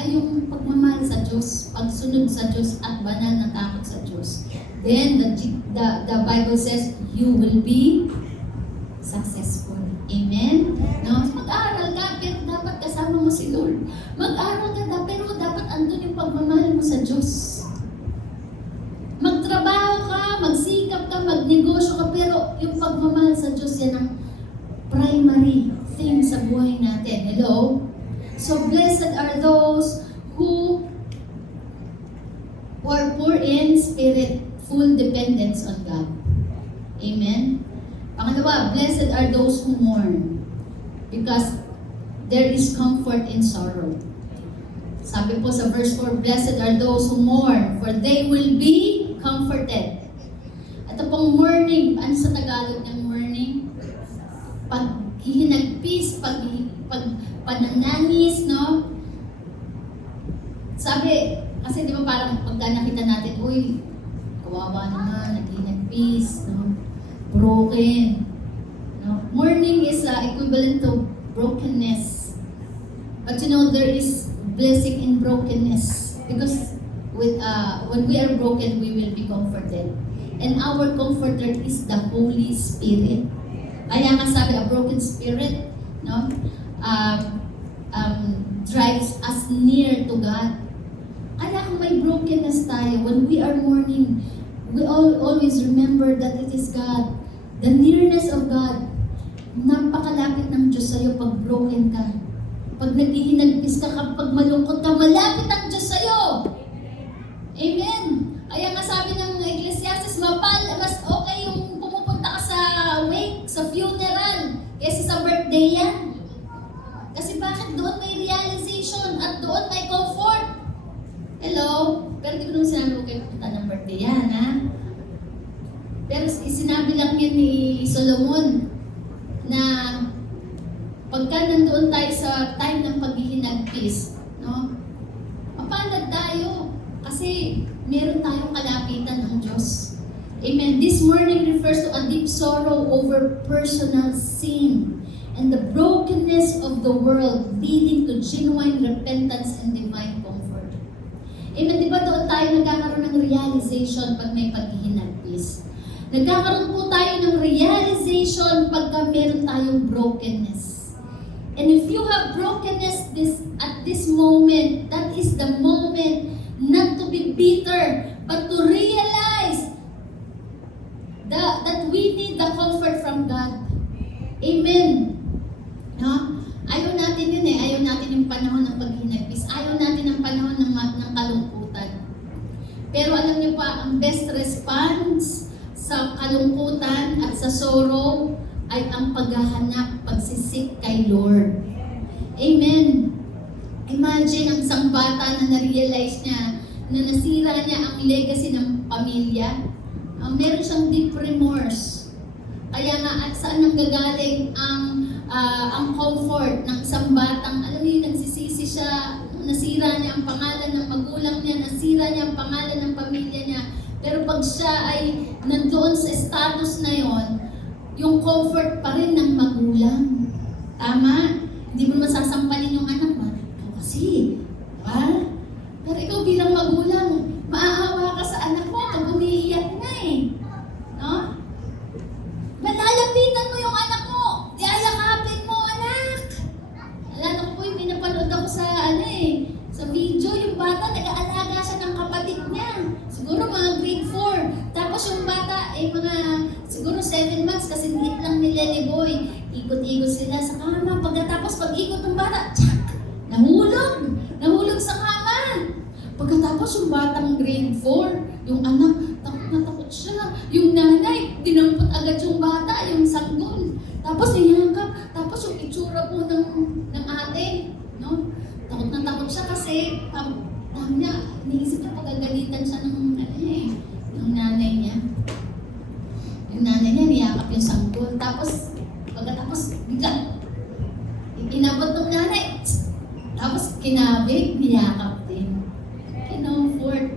ay yung pagmamahal sa Diyos, pagsunod sa Diyos at banal na takot sa Diyos. Then the Bible says you will be successful. Amen? No? Mag-aaral ka, pero dapat kasama mo si Lord. Mag-aaral ka pero dapat andun yung pagmamahal mo sa Diyos. Magtrabaho ka, magsikap ka, magnegosyo ka, pero yung pagmamahal sa Diyos, yan ang primary thing sa buhay natin. Hello? So, blessed are those who are poor in spirit, full dependence on God. Amen? Pangalawa, blessed are those who mourn because there is comfort in sorrow. Sabi po sa verse 4, blessed are those who mourn, for they will be comforted. Ito pong mourning, ano sa Tagalog ng mourning? Paghihinagpis, pananangis, no? Sabi, kasi di ba parang pagka nakita natin, uy, kawawa naman, naghihinagpis, no? Broken. No? Mourning is equivalent to brokenness. But you know, there is blessing in brokenness. Because when we are broken, we will be comforted. And our comforter is the Holy Spirit. Kaya nga sabi, a broken spirit, no, drives us near to God. Kaya kung may brokenness tayo, when we are mourning, we always remember that it is God. The nearness of God. Napakalapit ng Diyos sa'yo pag broken ka. Pag naghihinagpis ka, kapag malungkot ka, malapit ang Diyos sa'yo. Amen. Kaya nga sabi ng Ecclesiastes, mas okay yung pumupunta ka sa wake, sa funeral, kaysa sa birthday yan. Kasi bakit doon may realization at doon may comfort? Hello? Pero di ko nung sinabi ko kayo pupunta ng birthday yan, ha? Pero sinabi lang yun ni Solomon na pagka nandoon tayo sa time ng paghihinagpis, no? Mapalad tayo kasi meron tayong kalapitan ng Diyos. Amen. This mourning refers to a deep sorrow over personal sin and the brokenness of the world, leading to genuine repentance and divine comfort. Amen. Di ba doon tayo nagkakaroon ng realization pag may paghihinagpis? Nagkakaroon po tayo ng realization pagka meron tayong brokenness. And if you have brokenness at this moment, that is the moment not to be bitter, but to realize that we need the comfort from God. Amen. No? Ayaw natin yun eh. Ayaw natin yung panahon ng paghinagpis. Ayaw natin ang panahon ng kalungkutan. Pero alam niyo pa, ang best response sa kalungkutan at sa sorrow ay ang paghahanap, pagsisik kay Lord. Amen. Imagine ang isang bata na na-realize niya na nasira niya ang legacy ng pamilya. Meron siyang deep remorse. Kaya nga, at saan nanggagaling ang comfort ng isang batang, alam niyo, nagsisisi siya, nasira niya ang pangalan ng magulang niya, nasira niya ang pangalan ng pamilya niya. Pero pag siya ay nandoon sa status na yon, yung comfort pa rin ng magulang. Tama? Hindi mo masasampalin yung anak mo. Kasi, ha? Pero ikaw bilang magulang, maaawa ka sa anak mo pag umiiyak na eh. No? Malalapitan mo yung anak mo. Yayakapin mo, anak. Alala ko po yung pinapanood ako sa sa video, yung bata, nag-aalaga siya ng kapatid niya. Siguro mga grade 4. Tapos yung bata, mga siguro 7 months kasi liit lang ni Lele Boy. Ikot-ikot sila sa kama. Pagkatapos pag-ikot ng bata, tsak! Nahulog! Nahulog sa kama! Pagkatapos yung batang grade 4, yung anak, takot na takot siya. Yung nanay, dinampot agad yung bata, yung sanggol. Tapos niyangkap, Tapos yung itsura po ng ate, no? Takot na takot siya kasi, niya, iniisip niya pagagalitan siya ng nanay niya. Yung nanay niya, niyakap yung sanggol. Tapos, pagkatapos, bigla, inabot ng nanay. Tapos, kinabig, niyakap din. Kinomfort.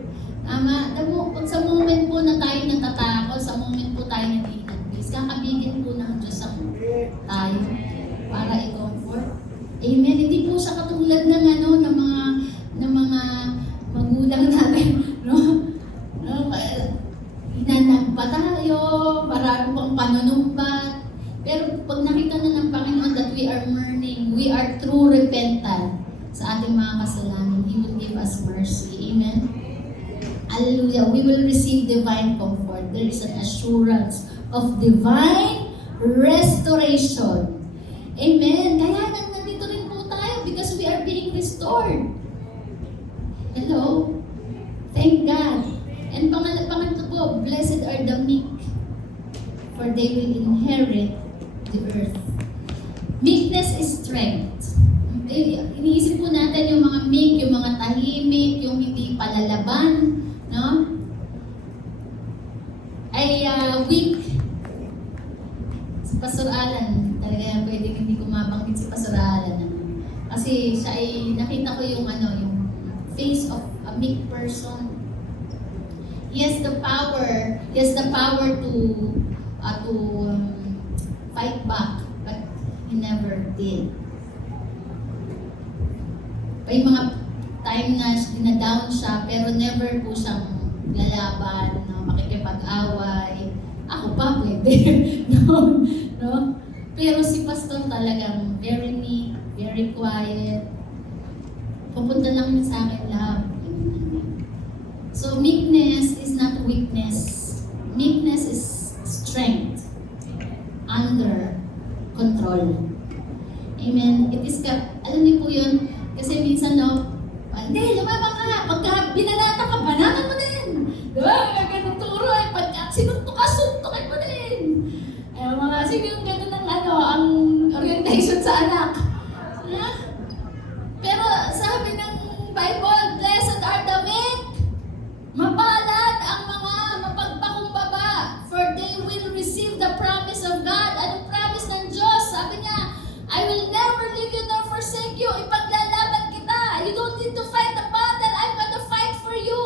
Tama. Pag sa moment po na tayo natatakot, sa moment po tayo nag-i-advise, kakabigin po ng Diyos ang tayo para i-comfort. Amen. Hindi po siya katulad ng mga magulang natin, no? Hinanap pa tayo, marami pang panunumbat. Pero pag nakita na ng Panginoon that we are mourning, we are true repentant sa ating mga kasalanan, He will give us mercy. Amen. Hallelujah. We will receive divine comfort. There is an assurance of divine restoration. Amen. Kaya nandito rin po tayo because we are being restored. Hello? Thank God. And pangatlo po, blessed are the meek, for they will inherit the earth. Meekness is strength. Iniisip po natin yung mga meek, yung mga tahimik, yung hindi palalaban, no? Ay weak. Si Pastor Alan, talaga yan, pwedeng hindi ko mabanggit si Pastor Alan. Kasi siya ay, nakita ko yung yung face of a meek person. He has the power to fight back, but he never did. May mga time na dinadown siya, pero never po siyang lalaban, no, makikipag-away. Ako pa pwede. no? Pero si Pastor talagang very meek, very quiet. Pupunta lang sa akin love. So meekness is not weakness. Meekness is strength under control. Amen. It is alam niyo po yun, kasi minsan hindi, lumabang ka. Pagka binanata ka, banatan mo din. Diba? Ganun turo ay pagka sinuntok ka, suntokin mo din. Ay, mga siguro ganun ang orientation sa anak. Pero sabi ng Bible, blessed are the meek. Mapalad ang mga mapagpakumbaba, for they will receive the promise of God. Anong promise ng Diyos? Sabi niya, I will never leave you nor forsake you. Ipaglalaban kita. You don't need to fight the battle. I'm gonna fight for you.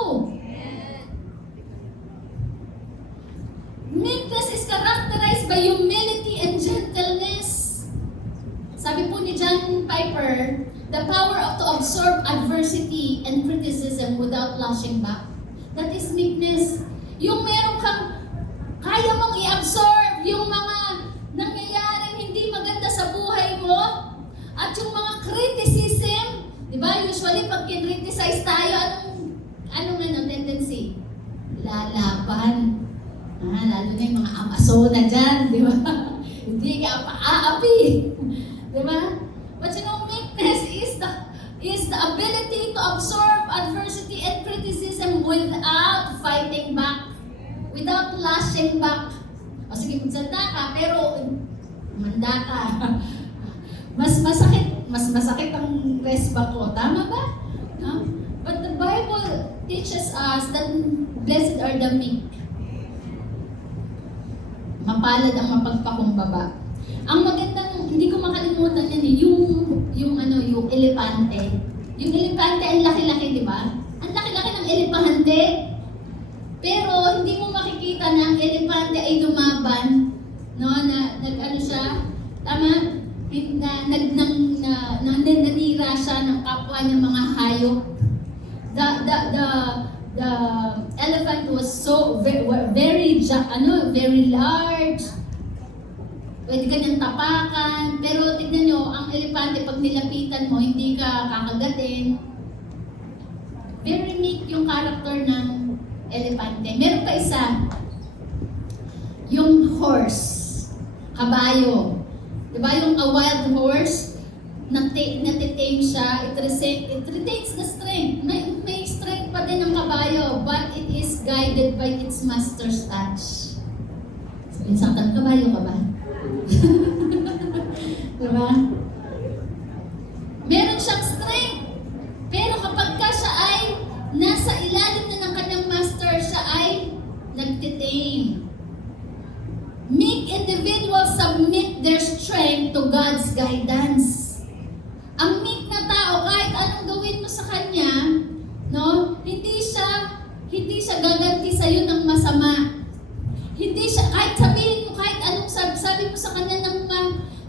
Meekness is characterized by humility and gentleness. Sabi po ni John Piper, the power to absorb adversity and criticism without lashing back. That is meekness. Yung meron kang kaya mong i-absorb yung mga nangyayaring hindi maganda sa buhay mo at yung mga criticism, di ba? Usually pag kin-criticize tayo, anong tendency? Lalaban. Lalo na yung mga Amazona dyan, di ba? Hindi ka paaapi. Di ba? But you know, meekness is the ability to absorb adversity and criticism without fighting back, without lashing back. O sige, magsalita ka, pero manda ka. Mas masakit ang respa ko. Tama ba? No? But the Bible teaches us that blessed are the meek. Mapalad ang mapagpakumbaba. Ang magandang, hindi ko makalimutan yan yung elepante. Yung elepante, ang laki-laki, di ba? Ang laki-laki ng elepante. Pero hindi mo makikita na ang elepante ay lumaban, no? Siya, tama? Nanira siya ng kapwa ng mga hayop. The elephant was so very large. Pwede ka niyang tapakan, pero tignan nyo, ang elepante, pag nilapitan mo, hindi ka kakagatin. Very meek yung character ng elepante. Meron pa isa, yung horse, kabayo. Diba yung a wild horse, natitame siya, it retains the strength. May strength pa din ang kabayo, but it is guided by its master's touch. Minsan kabayo ka ba? Diba? Meron siyang strength. Pero kapag ka siya ay nasa ilalim na ng kanyang master, siya ay nagtitame. Meek individuals submit their strength to God's guidance. Ang meek na tao, kahit anong gawin mo sa kanya, no, hindi siya gaganti sa iyo ng masama. Hindi siya, kahit sabihin mo, kahit anong sabi mo sa kanya ng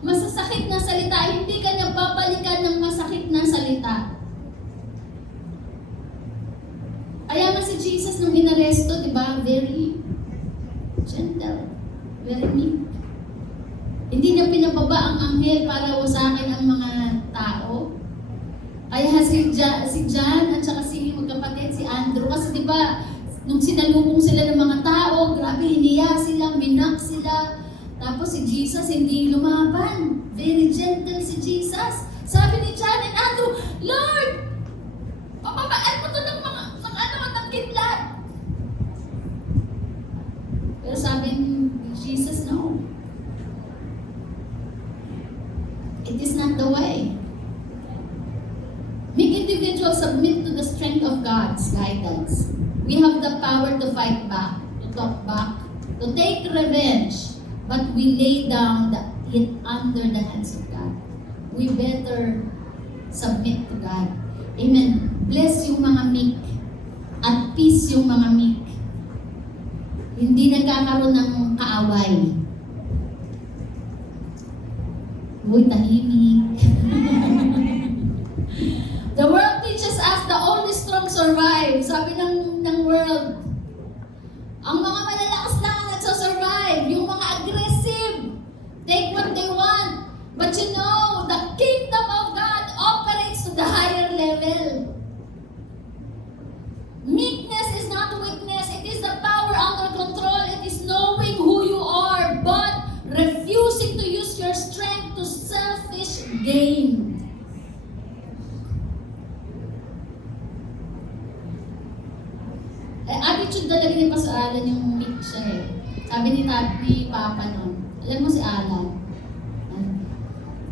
masasakit na salita, hindi ka niya babalikan ng masakit na salita. Kaya nga si Jesus nung inaresto, di ba, very gentle, very meek. Hindi niya pinababa ang anghel para wasakin ang mga tao. Kaya si John at saka si magkapatid, si Andrew, kasi di ba, nung sinalubong sila ng mga tao, grabe, hiniya sila, minak sila. Tapos si Jesus hindi lumaban. Very gentle si Jesus. Sabi ni John and Andrew, Lord, papabaan mo to ng mga kidlat. Pero sabi ni Jesus, no. It is not the way. Meek individuals submit to the strength of God's guidance. We have the power to fight back, to talk back, to take revenge, but we lay down it under the hands of God. We better submit to God. Amen. Bless yung mga meek at peace yung mga meek. Hindi nagkakaroon ng kaaway. Uy, tahimik. The world teaches us the only strong survive. Sabi ng world, ang mga malalakas lang ang nagsasurvive. Yung mga aggressive, take what they want. But you know, the kingdom of God operates to the higher level. Meekness is not weakness. It is the power under control. It is knowing who you are, but refusing to use your strength to selfish gain. Attitude talaga ni Pastor Alan yung meek siya eh. Sabi ni Papa noon, alam mo si Alan,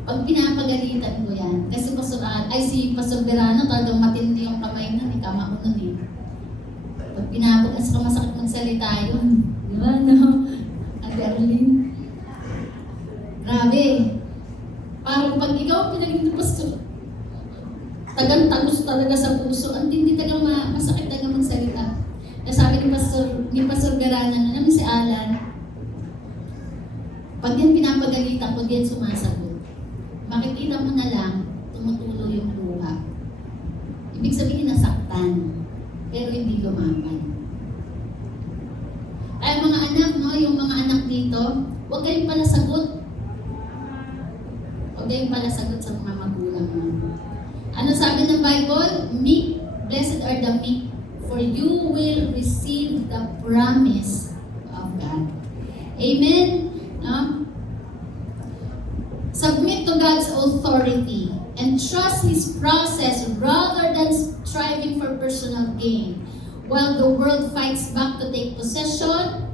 pag pinapagalitan ko yan, kasi si Pastor Verano talagang matindi yung kamay nun, kama ko nun eh. Pag pinapagalitan ka, masakit magsalita yun. Di ba, no? Ate Arlene. Grabe. Parang pag ikaw pinagalitan ni Pastor, tagang-tagos talaga sa puso, ang hindi tagang masakit tagang magsalita. Kaya sabi ni Pastor Verano, naman si Alan, pag yan pinapagalitan ko, diyan sumasagot. Makikita mo na lang, tumutulo yung luha. Ibig sabihin nasaktan, pero hindi lumaban. Ay mga anak, no, yung mga anak dito, huwag kayong palasagot. Huwag kayong palasagot sa mga magulang mo. Ano sabi ng Bible? Meek, blessed are the meek, for you will receive the promise of God. Amen? No? Submit to God's authority and trust His process rather than striving for personal gain. While the world fights back to take possession,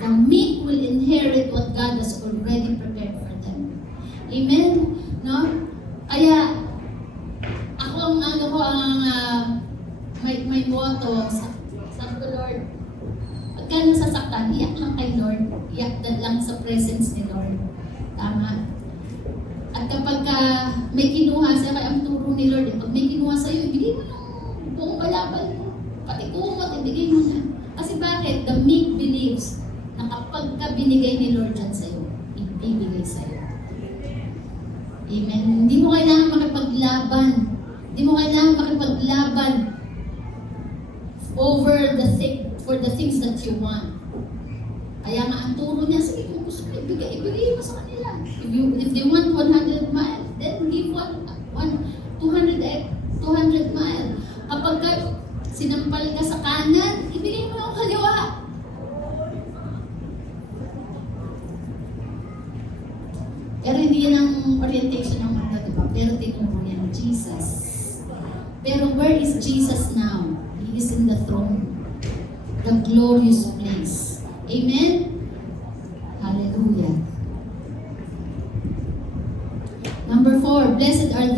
the meek will inherit what God has already prepared for them. Amen? No? Kaya, ako may motto, sabi ko, Lord, pagka nasasaktan, iyak lang kay Lord, iyak lang sa presence ni Lord. Tama. At kapag may kinuha sa'yo, kaya ang turo ni Lord, pag may kinuha sa'yo, ibigay mo yung buong balabal mo. Pati kumot, ibigay mo na. Kasi bakit? The meek believes na kapag ka binigay ni Lord dyan sa'yo, ibibigay sa'yo. Amen. Hindi mo kailangan makipaglaban. Hindi mo kailangan makipaglaban for the things that you want. Kaya nga ang turo niya, sige kung gusto mo ibigay mo sa kanila. If they want 100 miles, then give 200 miles. Kapag sinampal ka sa kanan, ibigay mo yung kaliwa. Pero hindi yan ang orientation ng mundo, diba? Pero tinuro niya ng Jesus. Pero where is Jesus now? He is in the throne. The glorious place. Amen? Hallelujah.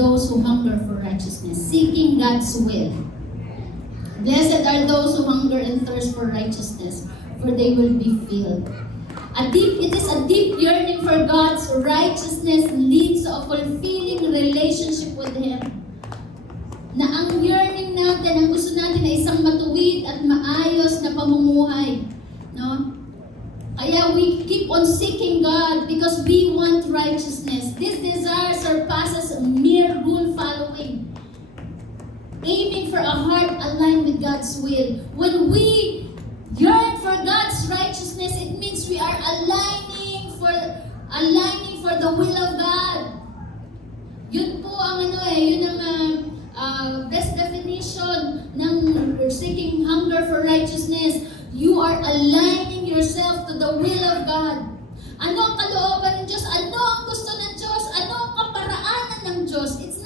those who hunger for righteousness, seeking God's will. Blessed are those who hunger and thirst for righteousness, for they will be filled. It is a deep yearning for God's righteousness leads to a fulfilling relationship with Him. Na ang yearning natin, ang gusto natin ay isang matuwid at maayos na pamumuhay. No? Kaya we keep on seeking God because we want righteousness. This desire surpasses mere rule following. Aiming for a heart aligned with God's will. When we yearn for God's righteousness, it means we are aligning for the will of God. Yun po ang yun ang best definition ng seeking hunger for righteousness. You are aligning yourself to the will of God. Ano ang kalooban ng Diyos? Ano ang gusto ng Diyos? Ano ang kaparaanan ng Diyos? It's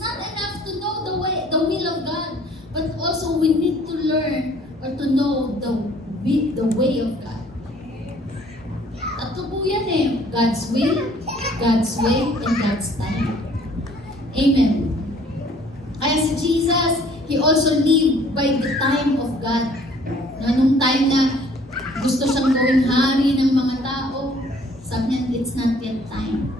not enough to know the will of God, but also we need to learn or to know the way of God. Tatlo po yan God's will, God's way, and God's time. Amen. Kaya si Jesus, He also lived by the time of God. Nung time na gusto siyang gawing hari ng mga tao, sabi niya, it's not yet time.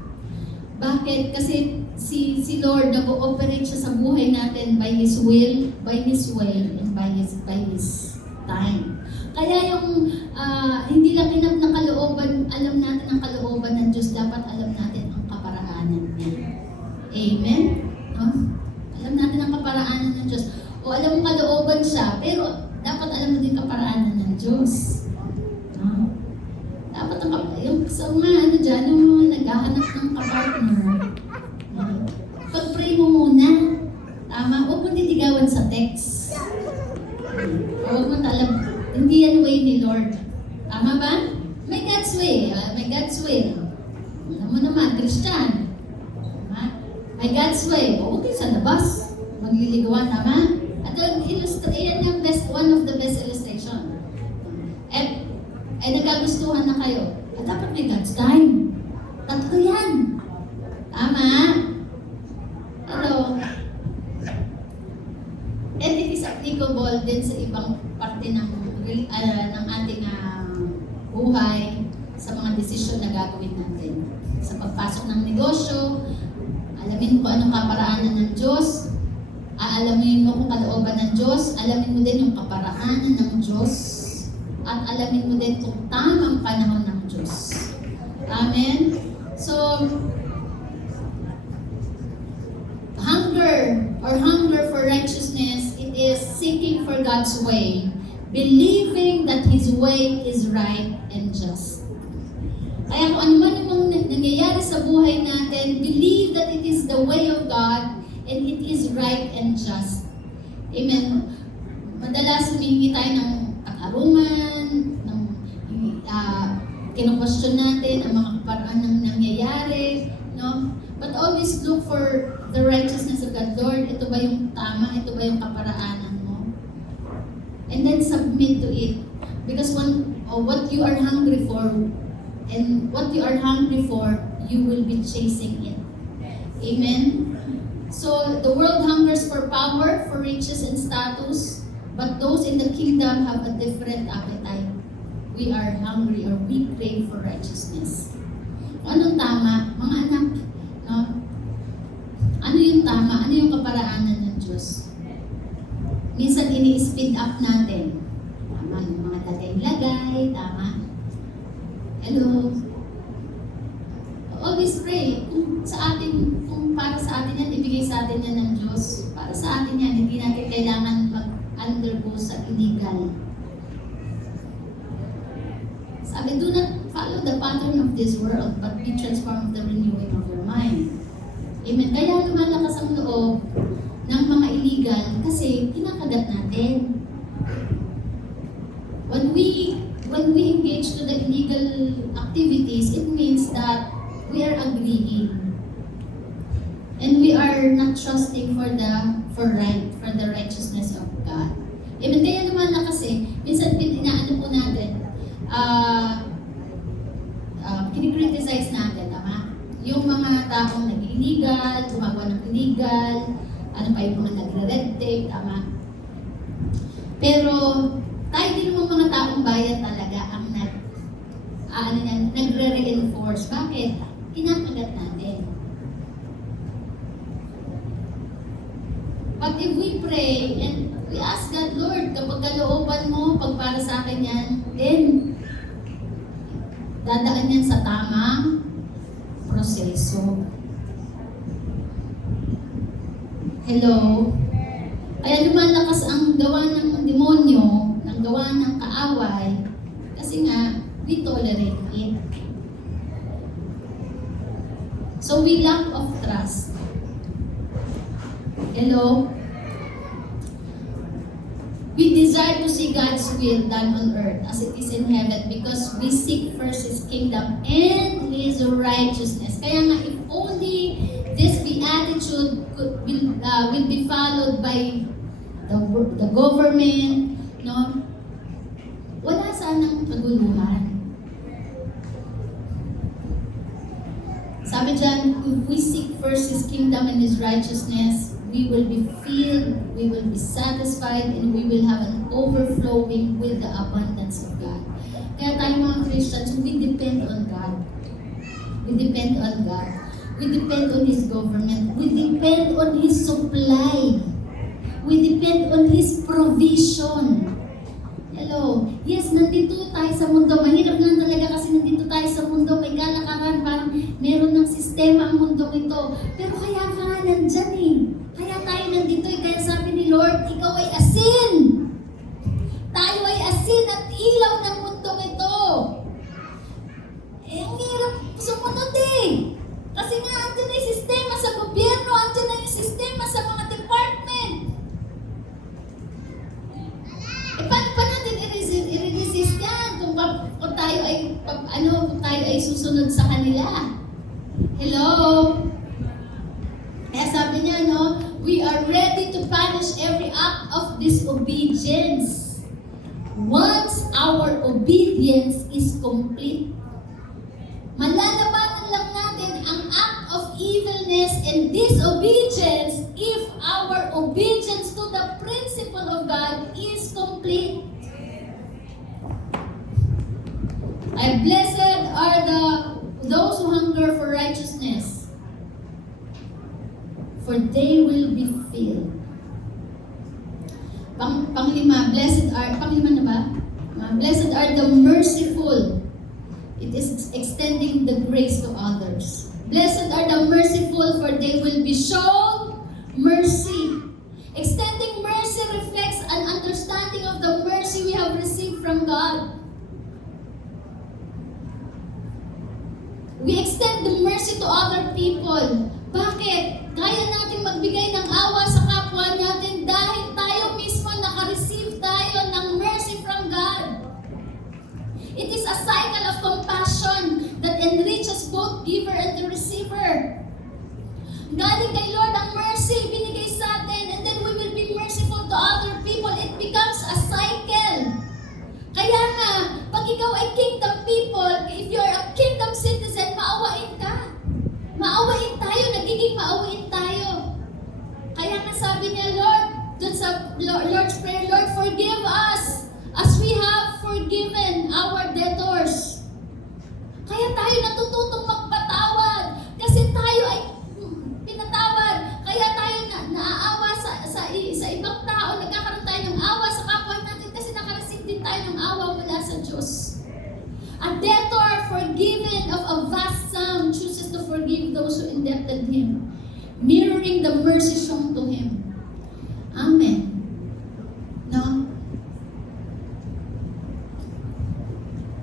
Bakit? Kasi si Lord nag-ooperate siya sa buhay natin by His will, by His way, and by His time. Kaya yung hindi lang enough na kalooban, alam natin ang kalooban ng Diyos, dapat alam natin ang kaparaanan niya. Amen? No? Alam natin ang kaparaanan ng Diyos. O alam mo kalooban siya, pero dapat alam mo din kaparaanan ng Diyos. No? Dapat yung sa mga dyan, yung mga naghahanap ng kapartner, pag-pray mo muna. Tama? Huwag mo niligawan sa text. Huwag mo hindi yan way ni Lord. Tama ba? May God's way. May God's way. Alam mo naman, Christian. Tama? May God's way. O, okay, sa labas. Magliligawan, tama? At yan yung one of the best illustration. Nagkagustuhan na kayo. At dapat may God's time. Tatlo yan. Tama? Hello? And it is applicable din sa ibang parte ng ating buhay, sa mga desisyon na gagawin natin. Sa pagpasok ng negosyo, alamin mo kung anong kaparaanan ng Diyos, aalamin mo kung kalooban ng Diyos, alamin mo din yung kaparaanan ng Diyos, at alamin mo din kung tamang panahon ng Diyos. Amen? So, hunger for righteousness, it is seeking for God's way, believing that His way is right and just. Kaya kung ano man yung nangyayari sa buhay natin, believe that it is the way of God and it is right and just. Amen. Madalas humingi tayo ng katarungan, kinu-question natin ang mga paraan ng nangyayari, no? But always look for the righteousness of God. Lord, ito ba yung tama? Ito ba yung kaparaanan mo? And then submit to it. Because what you are hungry for, and what you are hungry for, you will be chasing it. Amen? So, the world hungers for power, for riches and status, but those in the kingdom have a different appetite. We are hungry or we crave for righteousness. Anong tama? Mga anak, no? Ano yung tama? Ano yung kaparaanan ng Diyos? Minsan ini-speed up natin. Tama, yung mga lagay-lagay, tama. Hello? Always pray. Kung para sa atin yan, ibigay sa atin yan ng Diyos. Para sa atin yan, hindi natin kailangan mag-undergo sa illegal. Sabi, do not follow the pattern of this world, but be transformed with the renewing of your mind. Amen. Kaya lumalakas ang loob ng mga illegal kasi kinakagat natin. When we engage to the illegal activities, it means that we are agreeing. And we are not trusting for the righteousness of God. Amen. Kaya naman na kasi, minsan inaano po natin, kinikriticize natin, tama? Yung mga taong illegal, gumagawa ng illegal, ano pa yung mga nagre-red tape, tama? Pero tayo din naman mga taong bayan talaga ang nagre-reinforce. Bakit? Kinakagat natin. But if we pray and we ask God, Lord, kapag kalooban mo, pag para sa akin yan, then dadaan yan sa tamang proseso. Hello? Kaya lumalakas ang gawa ng demonyo, ang gawa ng kaaway, kasi nga, we tolerate it. So we lack of trust. Hello? We desire to see God's will done on earth as it is in heaven because we seek first His kingdom and His righteousness. Kaya nga, if only this beatitude will be followed by the government, no? Wala sanang kaguluhan. Sabi dyan, if we seek first His kingdom and His righteousness, we will be filled, we will be satisfied, and we will have an overflowing with the abundance of God. Kaya tayo mga Christians, we depend on God. We depend on God. We depend on His government. We depend on His supply. We depend on His provision. Hello. Yes, nandito tayo sa mundo. Mahirap nga talaga kasi nandito tayo sa mundo. May kalakaran, parang meron ng sistema ang mundo ito. Pero kaya ka nga nandyan eh. Kaya tayo nandito eh. Kaya sabi ni Lord, ikaw ay asin. Tayo ay asin at ilaw ng mundo ito. Eh, ang hirap sumunod eh. Kasi nga, andyan na yung sistema sa gobyerno, andyan na yung sistema sa mga department. Eh, paano pa natin i-resist yan kung tayo ay susunod sa kanila? Hello? Kaya sabi niya, no, we are ready to punish every act of disobedience once our obedience is complete. Malalabanan lang natin ang act of evilness and disobedience if our obedience to the principle of God is complete. And blessed are those who hunger for righteousness, for they will be filled. Panglima na ba? Blessed are the merciful. It is extending the grace to others. Blessed are the merciful, for they will be shown mercy. Extending mercy reflects an understanding of the mercy we have received from God. We extend the mercy to other people. Bakit? Kaya natin magbigay ng awa sa kapwa natin dahil tayo mismo nakareceive tayo ng mercy from God. It is a cycle of compassion that enriches both giver and the receiver. Galing kay Lord ang mercy, binigay sa atin, and then we will be merciful to other people. It becomes a cycle. Kaya nga, pag ikaw ay kingdom people, if you're a kingdom citizen, maawain ka. Maawain tayo, nagiging maawain tayo. Kaya nga sabi niya, Lord, dun sa Lord's Prayer, Lord, forgive us as we have forgiven our debtors. Kaya tayo natututong magpatawad kasi tayo ay pinatawad. Kaya tayo naaawa sa ibang tao, nagkakaroon tayo ng awa sa kapwa natin kasi nakareceive din tayo ng awa mula sa Diyos. A debtor forgiven of a vast sum chooses to forgive those who indebted him, mirroring the mercy shown to him. Amen. No?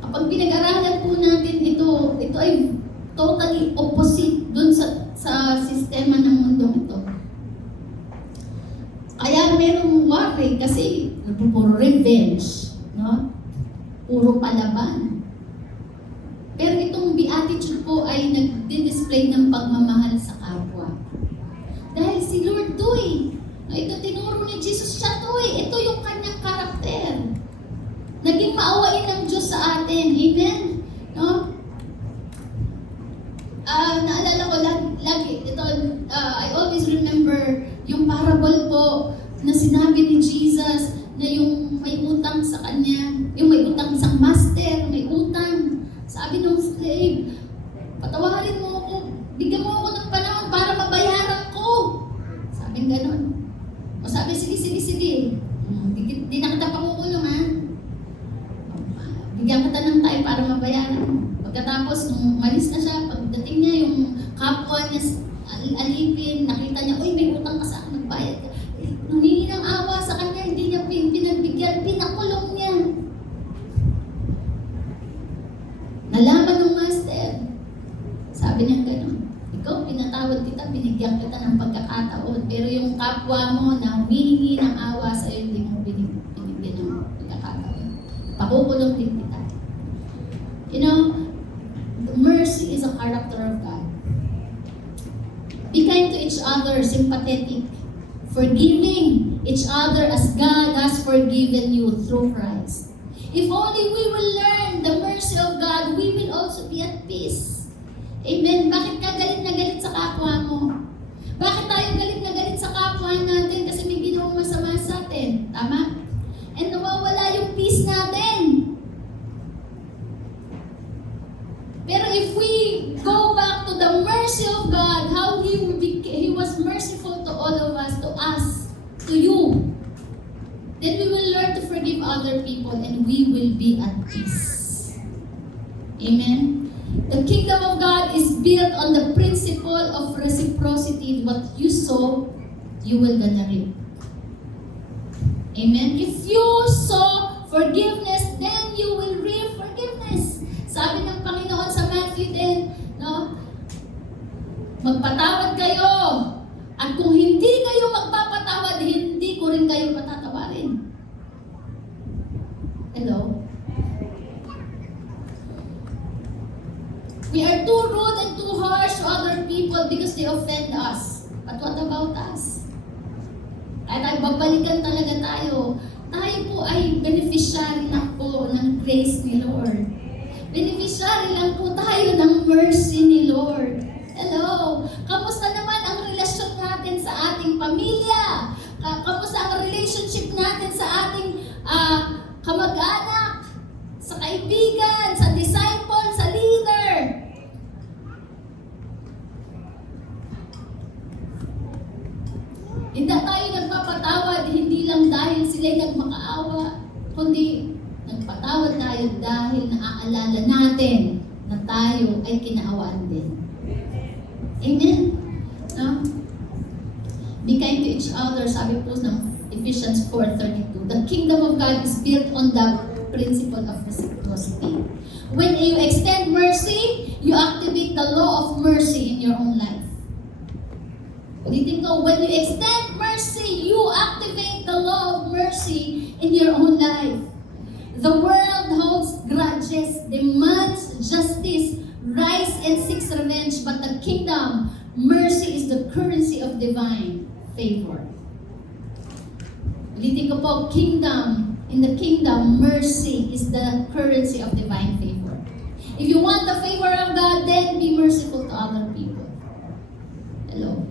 Kapag pinag-aralan po natin ito ay totally opposite dun sa sistema ng mundong ito. Kaya merong worry kasi puro revenge, no? Puro palaban. Pero itong beatitude po ay nag-display ng pagmamahal sa kapwa. Dahil si Lord to eh. Ito tinuro ni Jesus siya to eh. Ito yung kanyang karakter. Naging maawain ng Diyos sa atin. Amen? No? Naalala ko lagi, ito sinabi ni Jesus na yung may utang sa kanya, yung may utang isang master, may utang. Sabi ng slave, patawarin mo ako, bigyan mo ako ng panahon para mabayaran ko. Sabi ganon. O sabi, sige. Di na kita pakukulong ha. Bigyan kita ng time para mabayaran mo. Pagkatapos, nung umalis na siya, pagdating niya, yung kapwa niya alipin, nakita niya, uy, may utang ka sa akin, nagbayad ka. Humingi ng awa sa kanya, hindi niya pinagbigyan, pinakulong niya. Nalaman ng master, sabi niya gano'n, ikaw, pinatawad kita, binigyan kita ng pagkakataon, pero yung kapwa mo na humihingi ng awa sa iyo, hindi mo binigyan ng pagkakataon. Pakukulong din kita. You know, mercy is a character of God. Be kind to each other, sympathetic, forgiving each other as God has forgiven you through Christ. If only we will learn the mercy of God, we will also be at peace. Amen. Bakit ka galit na galit sa kapwa mo? Bakit tayo galit na galit sa kapwa natin? Kasi may ginawang masama sa atin. Tama? And nawawala yung peace natin. Pero if we go back to the mercy of God, how He was merciful to all of us, to you, then we will learn to forgive other people and we will be at peace. Amen? The kingdom of God is built on the principle of reciprocity. What you sow, you will gonna reap. Amen? If you sow forgiveness, then you will reap forgiveness. Sabi ng Panginoon sa Matthew 10, no? Magpatawad kayo. At kung hindi kayo magpapatawad, hindi ko rin kayo patatawarin. Hello? We are too rude and too harsh to other people because they offend us. But what about us? At babalikan talaga tayo. Tayo po ay beneficiary lang po ng grace ni Lord. Beneficiary lang po tayo ng mercy ni Lord. Hello? Kamusta naman ang relasyon natin sa ating pamilya? Kamusta ang relationship natin sa ating kamag-anak? Sa kaibigan? Sa disciple? Sa leader? Hindi tayo nagpapatawad, hindi lang dahil sila'y nagmakaawa, kundi nagpatawad tayo dahil naaalala natin na tayo ay kinaawaan din. Amen? No? Be kind to each other, sabi po ng Ephesians 4:32. The kingdom of God is built on the principle of reciprocity. When you extend mercy, you activate the law of mercy in your own life. Ulitin ko, when you extend mercy, you activate the law of mercy in your own life. The world holds grudges, demands justice, rise and seeks revenge, but the kingdom, mercy is the currency of divine favor. Ulitin ko po, kingdom, in the kingdom, mercy is the currency of divine favor. If you want the favor of God, then be merciful to other people. Hello?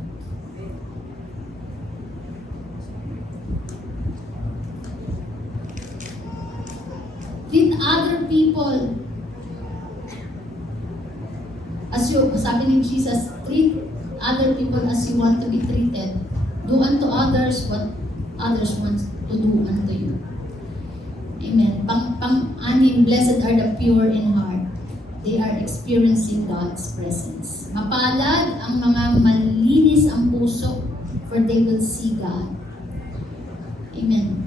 Treat other people as you, sabi ni Jesus, treat other people as you want to be treated. Do unto others what others want to do unto you. Amen. Pang-anim, blessed are the pure in heart. They are experiencing God's presence. Mapalad ang mga malinis ang puso, for they will see God. Amen.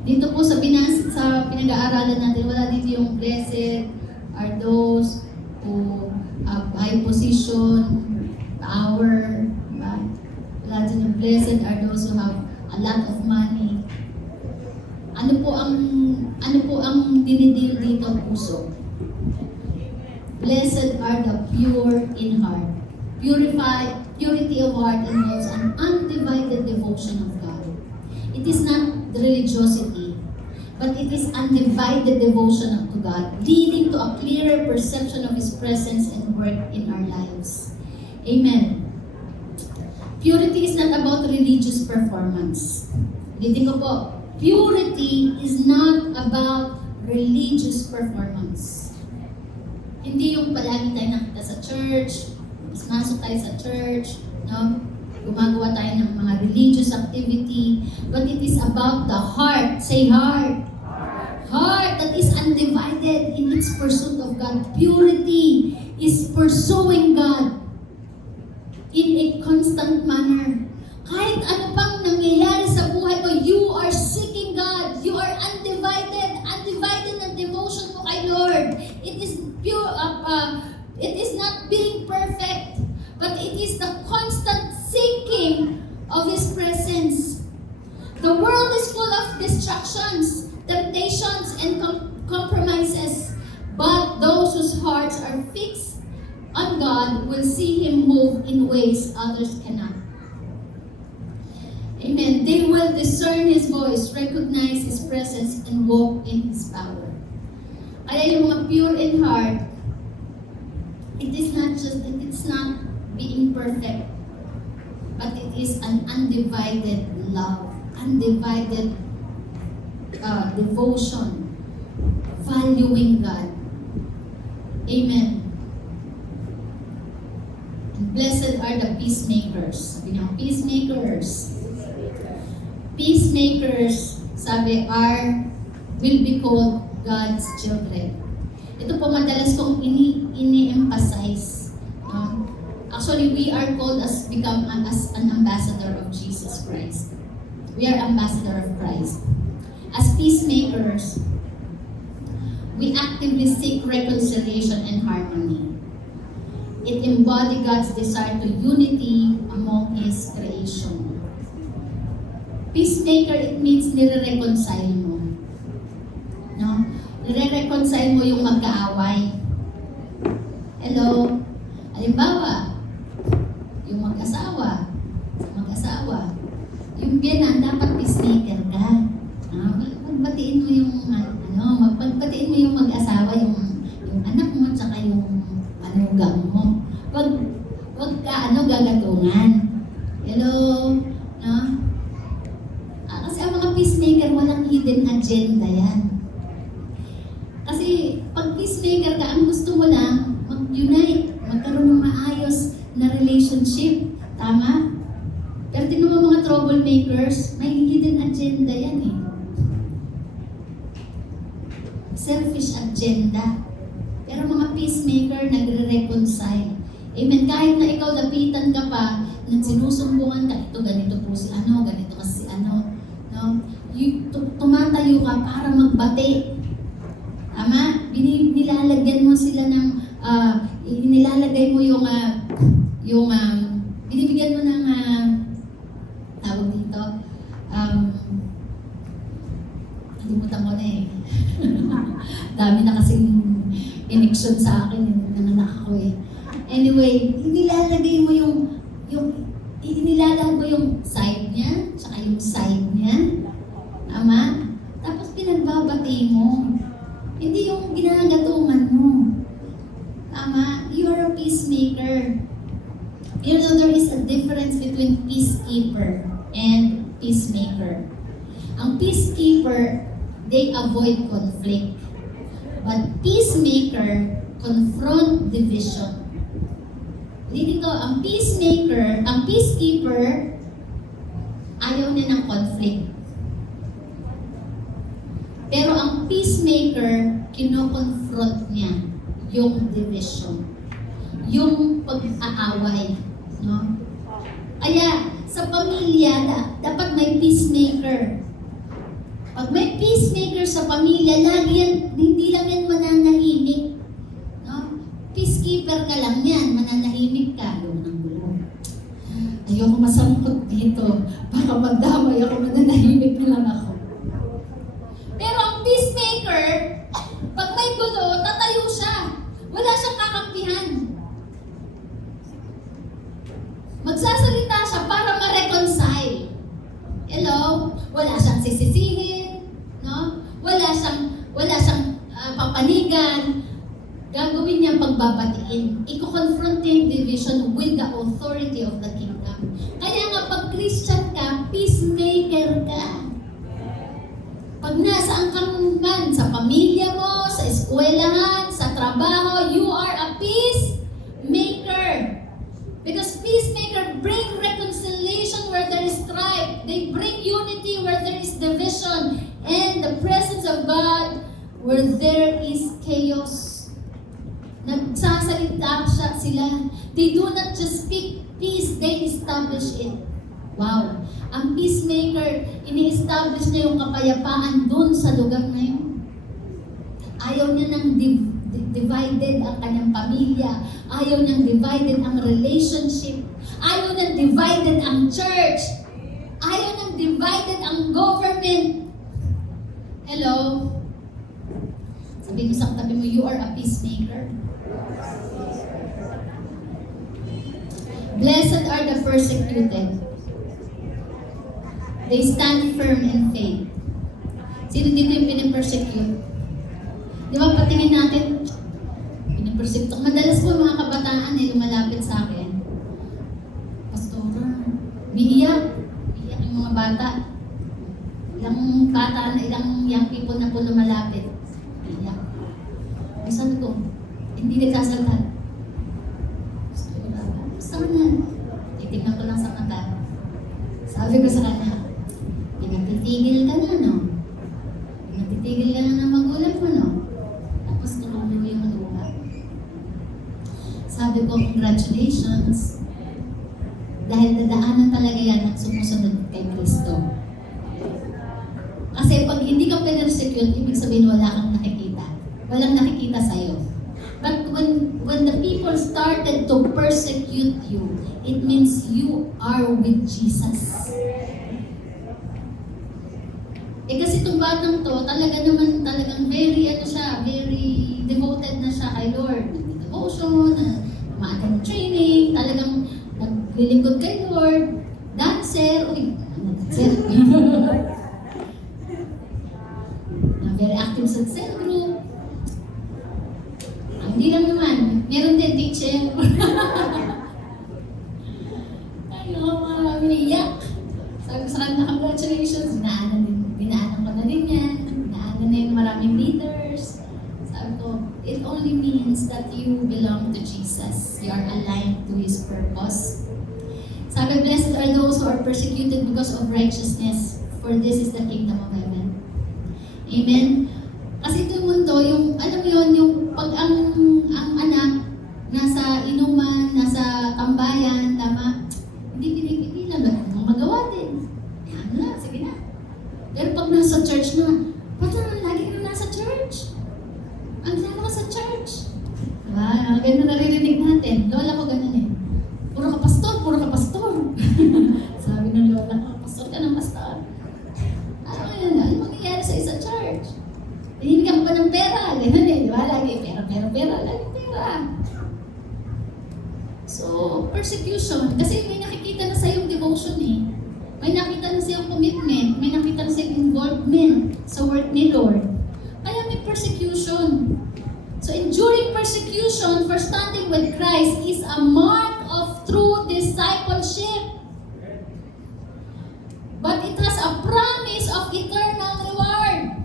Dito po sa pinag-aaralan natin, wala dito yung blessed are those who have high position, power, right? Wala dito yung blessed are those who have a lot of money. Ano po ang dinidil dito ang puso? Blessed are the pure in heart. Purity of heart involves an undivided devotion of God. It is not religiosity, but it is undivided devotion to God, leading to a clearer perception of His presence and work in our lives. Amen. Purity is not about religious performance. Ulitin ko po, purity is not about religious performance. Hindi yung palagi tayo nakita sa church, mas masok tayo sa church, no? Gumagawa tayo ng mga religious activity, but it is about the heart. Say heart. Heart that is undivided in its pursuit of God. Purity is pursuing God in a constant manner. Kahit ano pang nangyayari sa buhay mo, you are seeking God. You are undivided na devotion mo kay Lord. It is pure, it is not being perfect, but it is the constant seeking of His presence. The world is full of distractions, temptations, and compromises, but those whose hearts are fixed on God will see Him move in ways others cannot. Amen. They will discern His voice, recognize His presence, and walk in His power. Kaya yung mga pure in heart, it's not being perfect, but it is an undivided love, undivided devotion, valuing God. Amen. Blessed are the peacemakers. Sabi niyo, peacemakers. Peacemakers, sabi, will be called God's children. Ito po madalas kong ini-emphasize. Actually, we are called as an ambassador of Jesus Christ. We are ambassador of Christ. As peacemakers, we actively seek reconciliation and harmony. It embodies God's desire to unity among His creation. Peacemaker, it means nire-reconcile mo. No? Nire-reconcile mo yung magkaaway. Hello? Halimbawa, yung mag-asawa, yung biyanan, dapat peacemaker ka. Magbatiin mo yung, magbatiin mo yung mag-asawa, yung anak mo, tsaka yung manugang mo. Wag ka, gagatungan. Hello? No? Kasi ang mga peacemaker, walang hidden agenda yan. Kasi pag peacemaker ka, ang gusto mo lang, mag-unite, magkaroon ng maayos na relationship. Tama? Pero tingnan mo mga troublemakers, may hidden agenda yan eh. Selfish agenda. Pero mga peacemaker, nagre-reconcile. Amen. Kahit na ikaw lapitan ka pa, nang sinusumbungan ka, ito ganito po si ganito kasi no? Tumatayo ka para magbati. Tama? Nilalagyan mo sila ng, nilalagay mo binibigyan mo ng, tawag dito, nalimutan ko na eh. Dami na kasing ineksyon sa akin, nanganak ako eh. Anyway, inilalagay mo yung side niya, saka yung side niya. Tama? Tapos pinagbabati mo. Hindi yung ginagatungan mo. Tama? You are a peacemaker. You know, there is a difference between peacekeeper and peacemaker. Ang peacekeeper, they avoid conflict. But peacemaker, confront division. Dito, ang peacekeeper, ayaw niya ng conflict. Pero ang peacemaker, kino-confront niya yung division. Yung pag-aaway. No? Kaya, sa pamilya, dapat may peacemaker. Pag may peacemaker sa pamilya, hindi lang yan mananahimik. No? Peacekeeper ka lang yan, mananahimik ka. Ayoko masangkot dito. Baka magdamay ako, mananahimik na lang ako. Pero ang peacemaker, pag may gulo, tatayo siya. Wala siyang kakampihan. Magsasalita siya para ma-reconcile. Hello? Wala siyang sisisihin. No? Wala siyang papanigan. Gagawin niyang pagbabatiin. Iko-confront yung division with the authority of the kingdom. Kaya nga pag Christian ka, peacemaker ka. Pag nasaan ka man, sa pamilya mo, sa eskwelahan, sa trabaho, you are a peacemaker. Because peacemaker bring reconciliation where there is strife. They bring unity where there is division. And the presence of God where there is chaos. Nagsasalita sila. They do not just speak peace, they establish it. Wow. Ang peacemaker, ini-establish niya yung kapayapaan dun sa lugar na yun. Ayaw niya ng divided ang kanyang pamilya. Ayaw niyang divided ang relationship. Ayaw niyang divided ang church. Ayaw niyang divided ang government. Hello? Sabi mo sa katabi mo, you are a peacemaker. Blessed are the persecuted. They stand firm in faith. Sino dito yung pinipersecute? Di ba patingin natin, pinipersecute. Madalas po mga kabataan ay lumalapit sa akin. Pastora, umiiyak. Umiiyak yung mga bata. Ilang bata, ilang young people na po lumalapit. Umiiyak. Ay sabi ko, hindi nagsasalita. Pastora na. Titignan ko lang sa mata. Sabi ko sa kanya, pinatitigil ka na, no? Pinatitigil ka na ng magulang mo, no? Tapos tulungan mo yung luha. Sabi ko, congratulations. Dahil dadaanan talaga yan at sumusunod kay Kristo. Kasi pag hindi ka persecute, ibig sabihin wala kang nakikita. Walang nakikita sa'yo. But when the people started to persecute you, it means you are with Jesus. Kasi itong batang to, talagang very devoted na siya kay Lord. Nag-devotion, na training, talagang naglilingkod kay Lord, dancer, dancer. Very active sa cell group. Hindi lang naman, meron din teacher. Mga umiiyak. Sabi ko sa kanya, congratulations, dinaanan ko na din yan, dinaanan na yung maraming leaders. Sabi ko, it only means that you belong to Jesus. You are aligned to His purpose. Sabi, blessed are those who are persecuted because of righteousness, for this is the kingdom of heaven. Amen? Kasi ito yung mundo, yung, alam mo yun, yung pag ang anak nasa inuman, nasa tambayan, tama? Hindi pinipigilan, ba't mo magawa din? Yan na, sige na. Pero pag nasa church na, ba't naman lagi ka nasa church? Ang ginagawa sa church. Diba? Ganun naririnig natin. Lola ko ganun eh. Puro ka pastor, puro ka pastor. Sabi ng lola ko, pastor ka ng pastor. Ano yun? Ano mangyayari sa isa church? Hindi ka pa ng pera. Ganun eh. Diba? Lagi pera. Lagi pera. So, persecution. Kasi may nakikita na sa iyong devotion eh. May nakita na sa iyong commitment. May nakita na sa iyong involvement sa work ni Lord. Kaya may persecution. So, enduring persecution for standing with Christ is a mark of true discipleship. But it has a promise of eternal reward.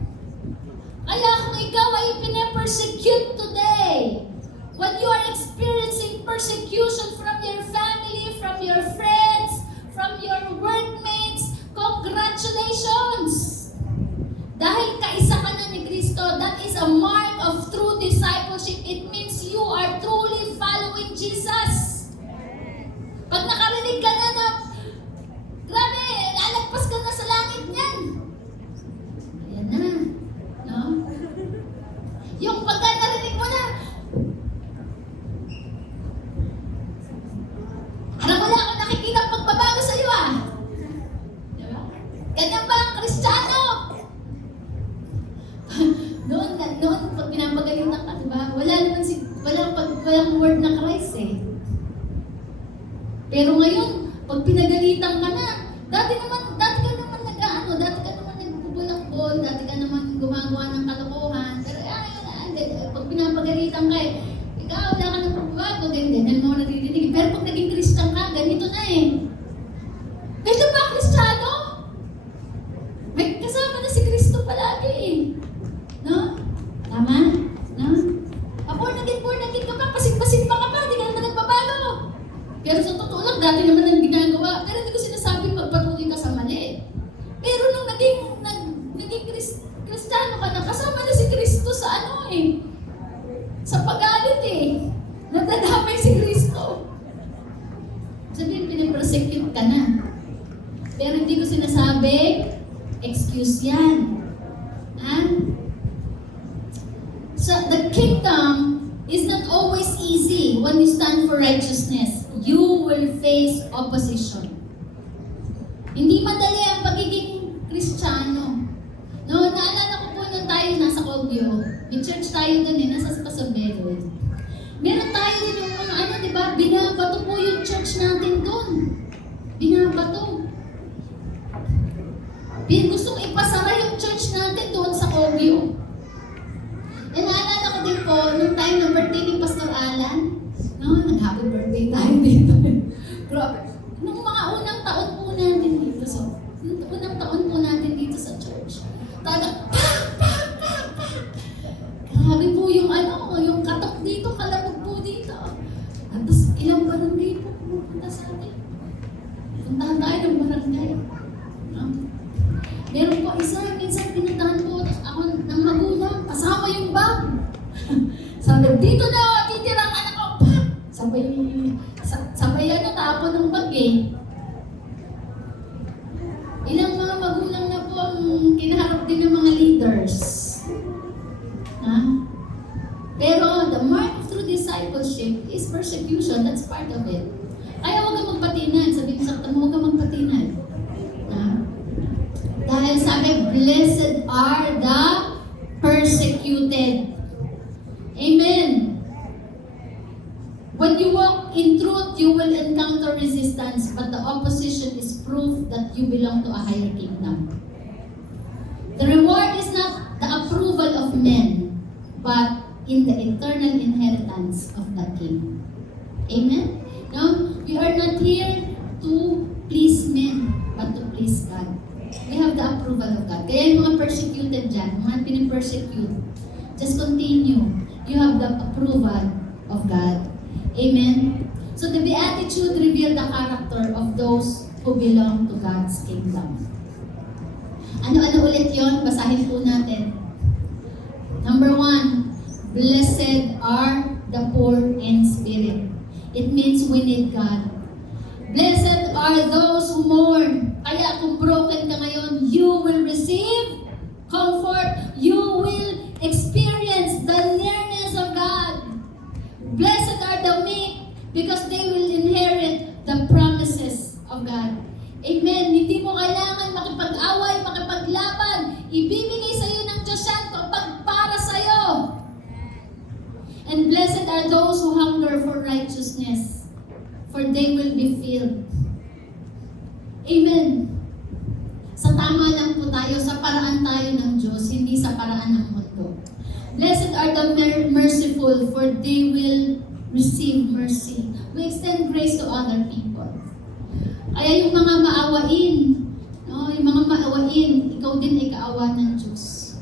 Kaya kung ikaw ay pinapersecute today, when you are experiencing persecution from your family, from your friends, from your workmates, congratulations! Dahil kaisa ka na ni Kristo, that is a mark of true discipleship. It means you are truly following Jesus. Pag nakarinig ka na grabe, lalagpas ka na sa langit niyan. Ayan na. No? Yung pagka narinig mo na, parang wala akong nakikita pagbabago sa iyo ah. Diba? Ganyan ba ang Kristiyano? noon pag pinapagalitan ka, diba? Walang word na Christ eh. Pero ngayon, pag pinagalitan ka na, dati ka naman nagbubulakbol, dati ka naman gumagawa ng kalokohan, pero pag pinapagalitan ka ikaw, wala ka ng pagbabago, ganyan mo naririnig. Pero pag naging Christian ka, ganito na eh. sa pagalit eh. Nadadamay si Kristo. Sabihin, piniprosecute ka na. Pero hindi ko sinasabi, excuse yan. Ha? So, the kingdom is not always easy when you stand for righteousness. You will face opposition. Hindi madali ang pagiging Kristiyano. No, naalala ko po nung tayo nasa Kogyo. May church tayo dun eh, nasa Pasabero. Meron tayo din yung mga ano, di ba? Binabato po yung church natin dun. Binabato. Gustong ipasara yung church natin doon sa Kogyo. E naalala ko din po, nung time ng birthday ni Pastor Alan, no, nag-happy birthday tayo dito. Grabe. Nung mga unang taon po natin dito, nung unang taon po natin dito sa church, talaga, grabe po yung ano, yung katok dito, kalabog po dito. At tapos ilang barangay po pumunta sa atin. Puntahan tayo ng barangay. No? Meron po minsan pinuntahan po ako ng magulang, kasama yung bag. Sabi, dito na, titira ang anak ko, pa! Sabay ano, tapon ng bag eh. Ilang mga magulang na po ang kinaharap din ng mga leaders. Ha? Pero the mark of true discipleship is persecution, that's part of it. Kaya huwag kang magpatinad, sabi ko sa kata mo, huwag kang magpatinad. Ha? Dahil sabi, blessed are the persecuted. Amen. When you walk in truth, you will encounter resistance, but the opposition is proof that you belong to a higher kingdom. The reward is not the approval of men, but in the eternal inheritance of the King. Amen? No? We are not here to please men, but to please God. We have the approval of God. Kaya yung mga persecuted dyan, mga pinipersecute, just continue. You have the approval of God. Amen? So the Beatitude reveal the character of those who belong to God's kingdom. Ano-ano ulit yon? Basahin po natin. Number 1, blessed are the poor in spirit. It means we need God. Blessed are those who mourn. Kaya kung broken ka ngayon, you will receive comfort. You will experience the nearness of God. Blessed are the meek because they will inherit the promises of God. Amen. Hindi mo kailangan makipag-away, makipaglaban. Ibibigay sa iyo ng Diyos yan para sa iyo. And blessed are those who hunger for righteousness, for they will be filled. Amen. Sa tama lang po tayo, sa paraan tayo ng Diyos, hindi sa paraan ng mundo. Blessed are the merciful, for they will receive mercy. We extend grace to other people. Kaya yung mga maawain, no, yung mga maawain, ikaw din ay kaawa ng Diyos.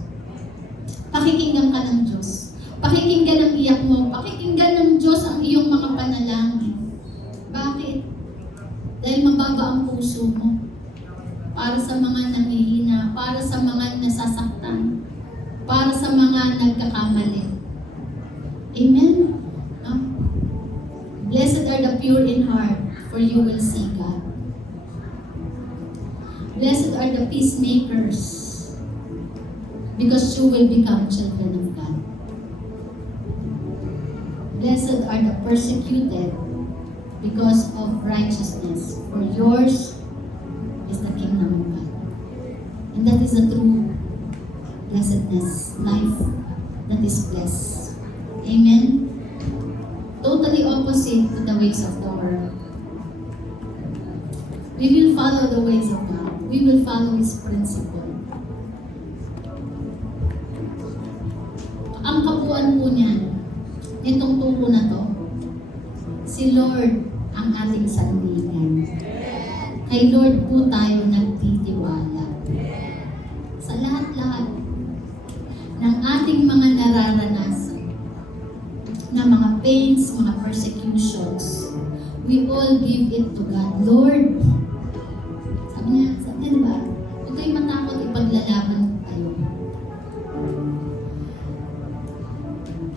Pakikinggan ka ng Diyos. Pakikinggan ang iyak mo. Pakikinggan ng Diyos ang iyong mga panalangin. Bakit? Dahil mababa ang puso mo. Para sa mga nangihina, para sa mga nasasaktan, para sa mga nagkakamali. Amen? No? Blessed are the pure in heart, for you will see God. Blessed are the peacemakers, because you will become children of God. Blessed are the persecuted, because of righteousness, for yours is the kingdom of God. And that is a true blessedness, life that is blessed. Amen? Totally opposite to the ways of the world. We will follow the ways of God. We will follow His principle. Ang kabuuan po niyan, itong turo na to, si Lord ang ating sandigan. Kay Lord po tayo nagtitiwala. Sa lahat-lahat ng ating mga nararanasan, na mga pains, mga persecutions, we all give it to God. Lord, sabi niya, diba? Huwag kayong matakot, ipaglalaban tayo.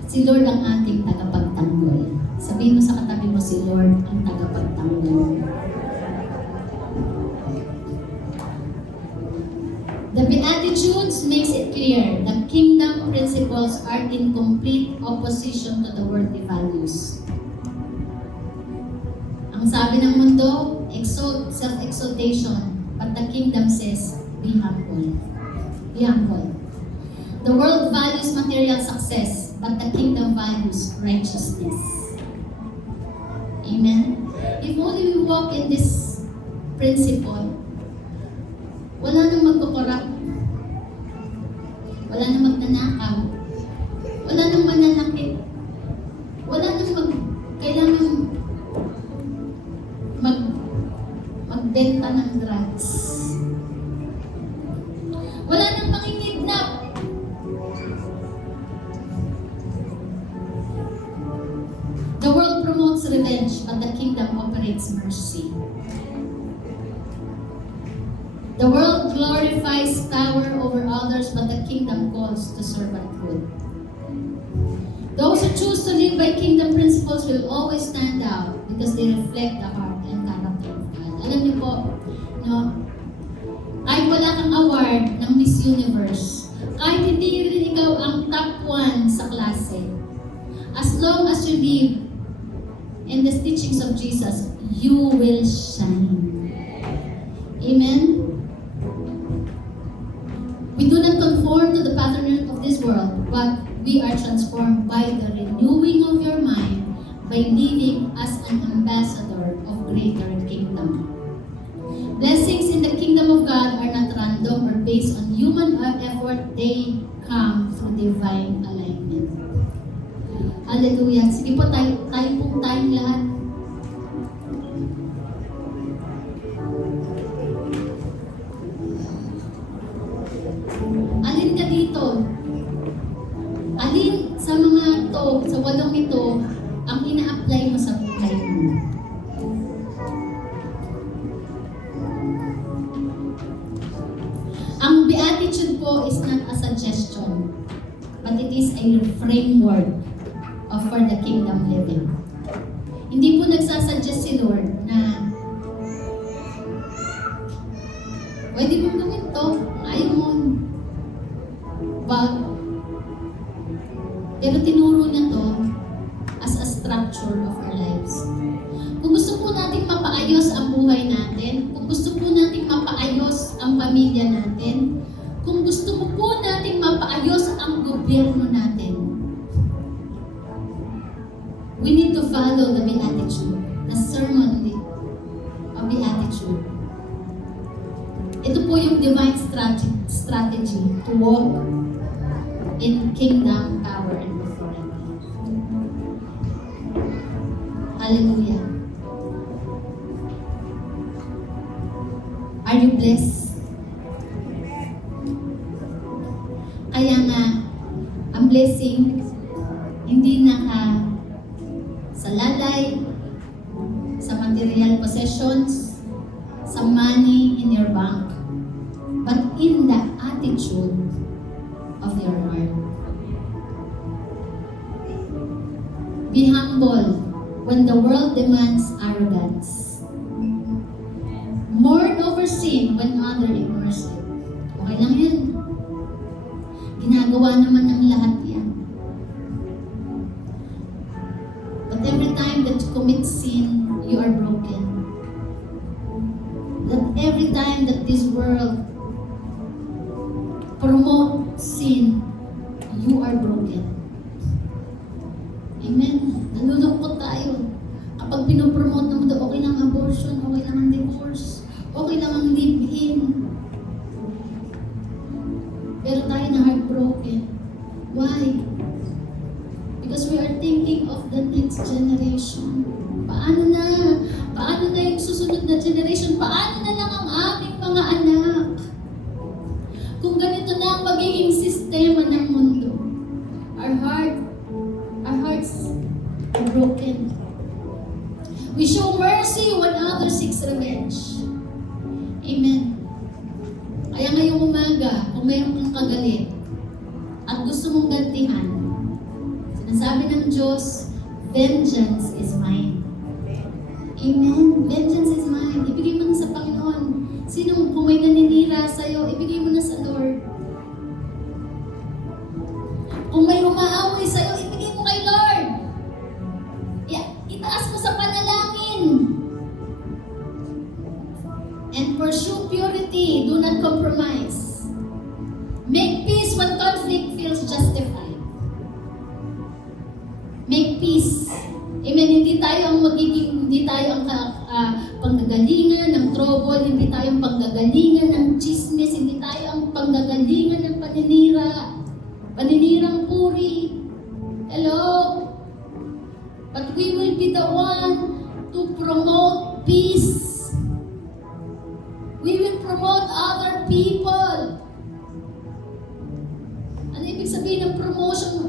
Si Si Lord ang ating tagapagtanggol. Sabihin mo sa katabi mo, si Lord ang tagapagtanggol. The Beatitudes makes it clear that kingdom principles are in complete opposition to the worldly values. Ang sabi ng mundo, self-exaltation, but the kingdom says, be humble. Be humble. The world values material success, but the kingdom values righteousness. Amen? If only we walk in this principle, wala nang magkukorap, wala nang magnanakaw, wala nang mananakit, wala nang kailangan magbenta ng drugs. Wala nang makikidnap. The world promotes revenge, but the kingdom operates mercy. The world glorifies power over others, but the kingdom calls to servanthood. Those who choose to live by kingdom principles will always stand out because they reflect the heart and character of God. Alam niyo po, no? Kahit wala kang award ng Miss Universe, kahit hindi rin ikaw ang top 1 sa klase, as long as you live in the teachings of Jesus, you will shine. Amen? We do not conform to the pattern of this world, but we are transformed by the renewing of your mind by living as an ambassador of greater kingdom. Blessings in the kingdom of God are not random or based on human effort. They come through divine alignment. Hallelujah. Sige po, tayo pong tayong lahat. Alin ka dito? Alin sa mga to, sa 8 ito, ang ina-apply mo sa buhay mo? Ang beatitude po is not a suggestion, but it is a framework for the kingdom living. Hindi po nagsasuggest si Lord na pwede mong gawin to, ayaw mo, wag. Pero tinuro niya to as a structure of our lives. Kung gusto po natin mapaayos ang buhay natin, kung gusto po natin mapaayos ang pamilya natin, kung gusto po natin mapaayos ang gobyerno natin, we need to follow the Beatitude, the sermon of Beatitude. Ito po yung divine strategy to walk in kingdom power and authority. Hallelujah. Are you blessed? Kaya nga, ang blessing, hindi sa lalay, sa material possessions, sa money in your bank, but in the attitude of your heart. Be humble when the world demands arrogance. Mourn over sin when others ignores it. Okay lang yan. Ginagawa naman ng lahat yan. But every time that you commit sin, you are broken. That every time that this world promotes sin, you are broken. Amen. Nalulungkot tayo. Kapag pinopromote ng mundo, okay lang ang abortion, okay lang ang divorce, okay lang ang live-in. Pero tayo na heartbroken. Why? Because we are thinking of the next generation. Paano na? Paano na yung susunod na generation? Paano na lang ang aming mga anak? Kung ganito na ang magiging sistema ng mundo, our hearts are broken. We show mercy when others seek revenge. Amen. Kaya ngayong umaga, kung mayroon kang kagalit at gusto mong gantihan, Nasabi ng Diyos, vengeance is mine. Amen. Vengeance is mine. Ibigay mo na sa Panginoon. Sino kung may naninira sa'yo, ibigay mo na sa Lord. Kung may umaaway sa'yo, ibigay mo kay Lord. Itaas mo sa panalangin. And pursue purity. Do not compromise. Make peace when conflict feels justified. Make peace. Amen. Hindi tayo ang panggagalingan ng trouble, hindi tayo ang panggagalingan ng chismis, hindi tayo ang panggagalingan ng paninirang puri. Hello? But we will be the one to promote peace. We will promote other people. Ano ibig sabihin ng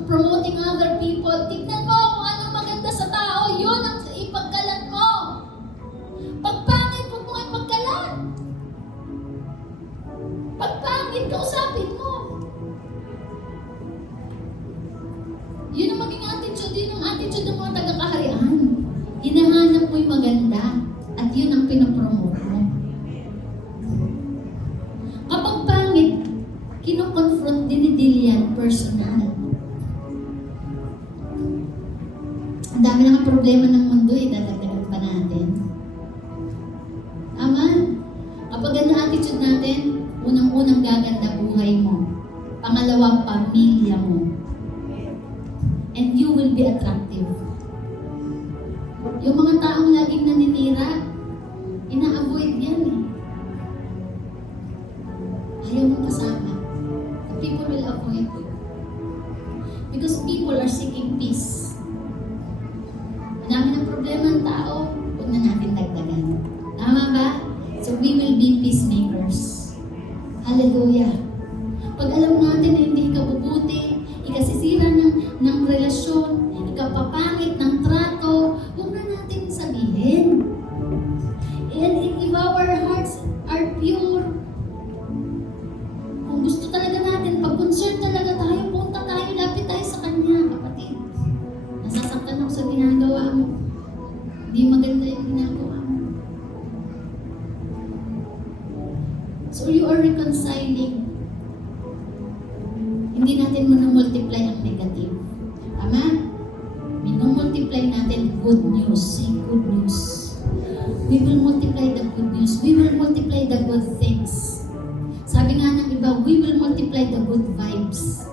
promoting other people? Tignan mo kung ano maganda sa tao, yun ang ipagkalat mo. Pagpangit, huwag mo ipagkalat. Pagpangit, kausapin mo. Yun ang maging attitude, yun ang attitude ng mga taga-kaharian. Hinahanap mo yung maganda at yun ang pinapromote mo. Kapag pangit, kinoconfront dinidilian personal. Ang dami na nga problema ng mundo dadagdagan pa natin. Tama? Kapag ganda attitude natin, unang-unang gaganda buhay mo. Pangalawa, pamilya mo. And you will be attractive. Yung mga taong laging naninira, ina-avoid yan eh. Ayaw mong kasama. The people will avoid you. Because people are seeking peace. Madami ng problema ng tao, huwag na natin dagdagan. Tama ba? So we will be peacemakers. Hallelujah. Pag alam natin na hindi ka bubuti, ikasisira ng relasyon, ikapapangit ng trato, huwag na natin sabihin. And if our hearts are pure, kung gusto talaga natin, pag concern talaga tayo, punta tayo, lapit tayo sa Kanya, kapatid. Nasasaktan ako sa ginagawa mo. Hindi maganda yung ginagawa mo. So you are reconciling. Hindi natin multiply ang negative. Tama? Multiply natin good news. Say good news. We will multiply the good news. We will multiply the good things. Sabi nga ng iba, we will multiply the good vibes.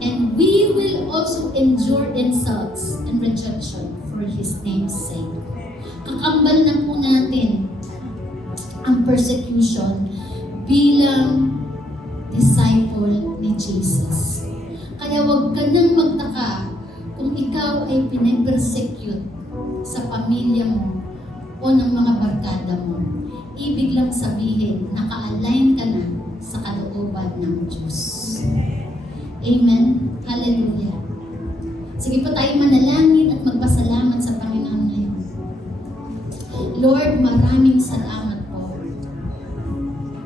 And we will also endure insults and rejection for His name's sake. Kakambal na po natin ang persecution bilang disciple ni Jesus. Kaya huwag ka nang magtaka kung ikaw ay pinapersecute sa pamilya mo o ng mga barkada mo. Ibig lang sabihin, naka-align ka na sa kalooban ng Diyos. Amen? Hallelujah. Sige po tayo manalangin at magpasalamat sa Panginoon ngayon. Lord, maraming salamat po.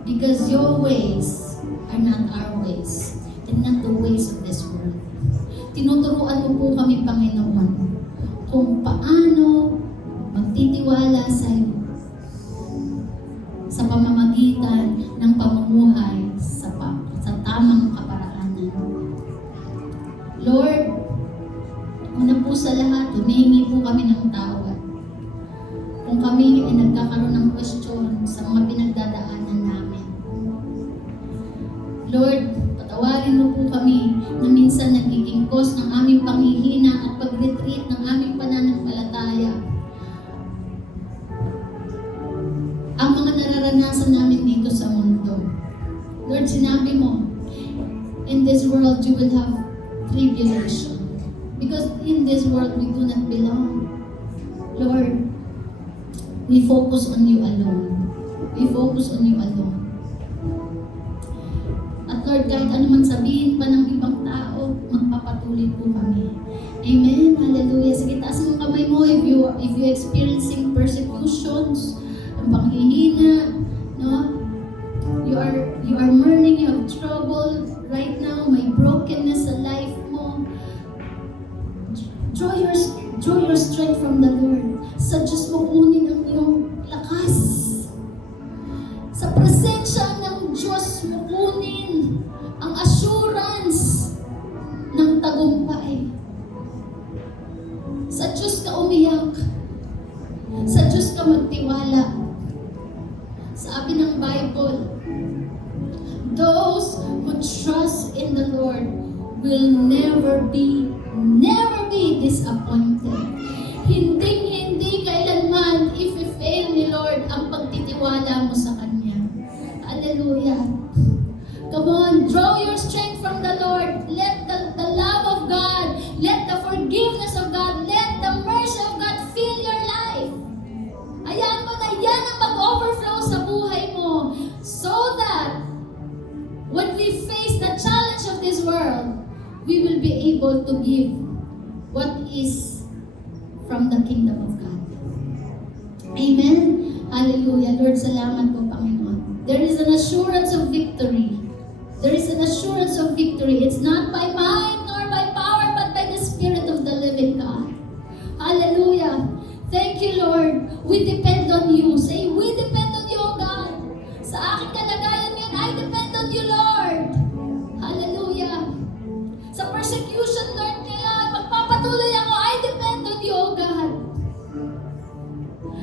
Because your ways are not our ways and not the ways of this world. Tinuturuan mo po kami, Panginoon, kung paano magtitiwala sa iyo sa pamamagitan ng pamumuhay sa tamang kaparaanan. Lord, una po sa lahat, humihingi po kami ng tawad. Kung kami ay nagkakaroon ng question sa mga pinagdadaanan namin. Lord, patawarin mo po kami na minsan nagiging cause ng aming panghihina at pag-retreat ng aming pananampalataya. Ang mga nararanasan namin dito sa mundo. Lord, sinabi mo, in this world you will have tribulation. Because in this world we do not belong. Lord, we focus on you alone. We focus on you alone. At Lord, kahit ano man sabihin pa ng ibang tao, magpapatuloy po kami. Amen. Hallelujah. Sige, taas mo kamay mo if you experiencing persecutions, ang panghihina, no? You are mourning, you have trouble right now, may brokenness sa life mo. Lord will never be disappointed. Hindi kailanman i-fail ni Lord ang pagtitiwala mo sa Kanya. Hallelujah. Come on, draw your strength from the Lord. Let the love of God, let the forgiveness of God, let the mercy of God fill your life. Hayaan mo na yan ang mag-overflow sa buhay mo so that when we face the challenge of this world, we will be able to give what is from the kingdom of God. Amen? Hallelujah. Lord, salamat po, Panginoon. There is an assurance of victory. There is an assurance of victory. It's not by might nor by power, but by the Spirit of the living God. Hallelujah. Thank you, Lord. We depend on you. Say, we depend on you, O God. Sa aking kalagayan ngayon, I depend on you, Lord. Hallelujah. Sa persecution, Lord, ngayon, magpapatuloy ako, I depend on you, O God.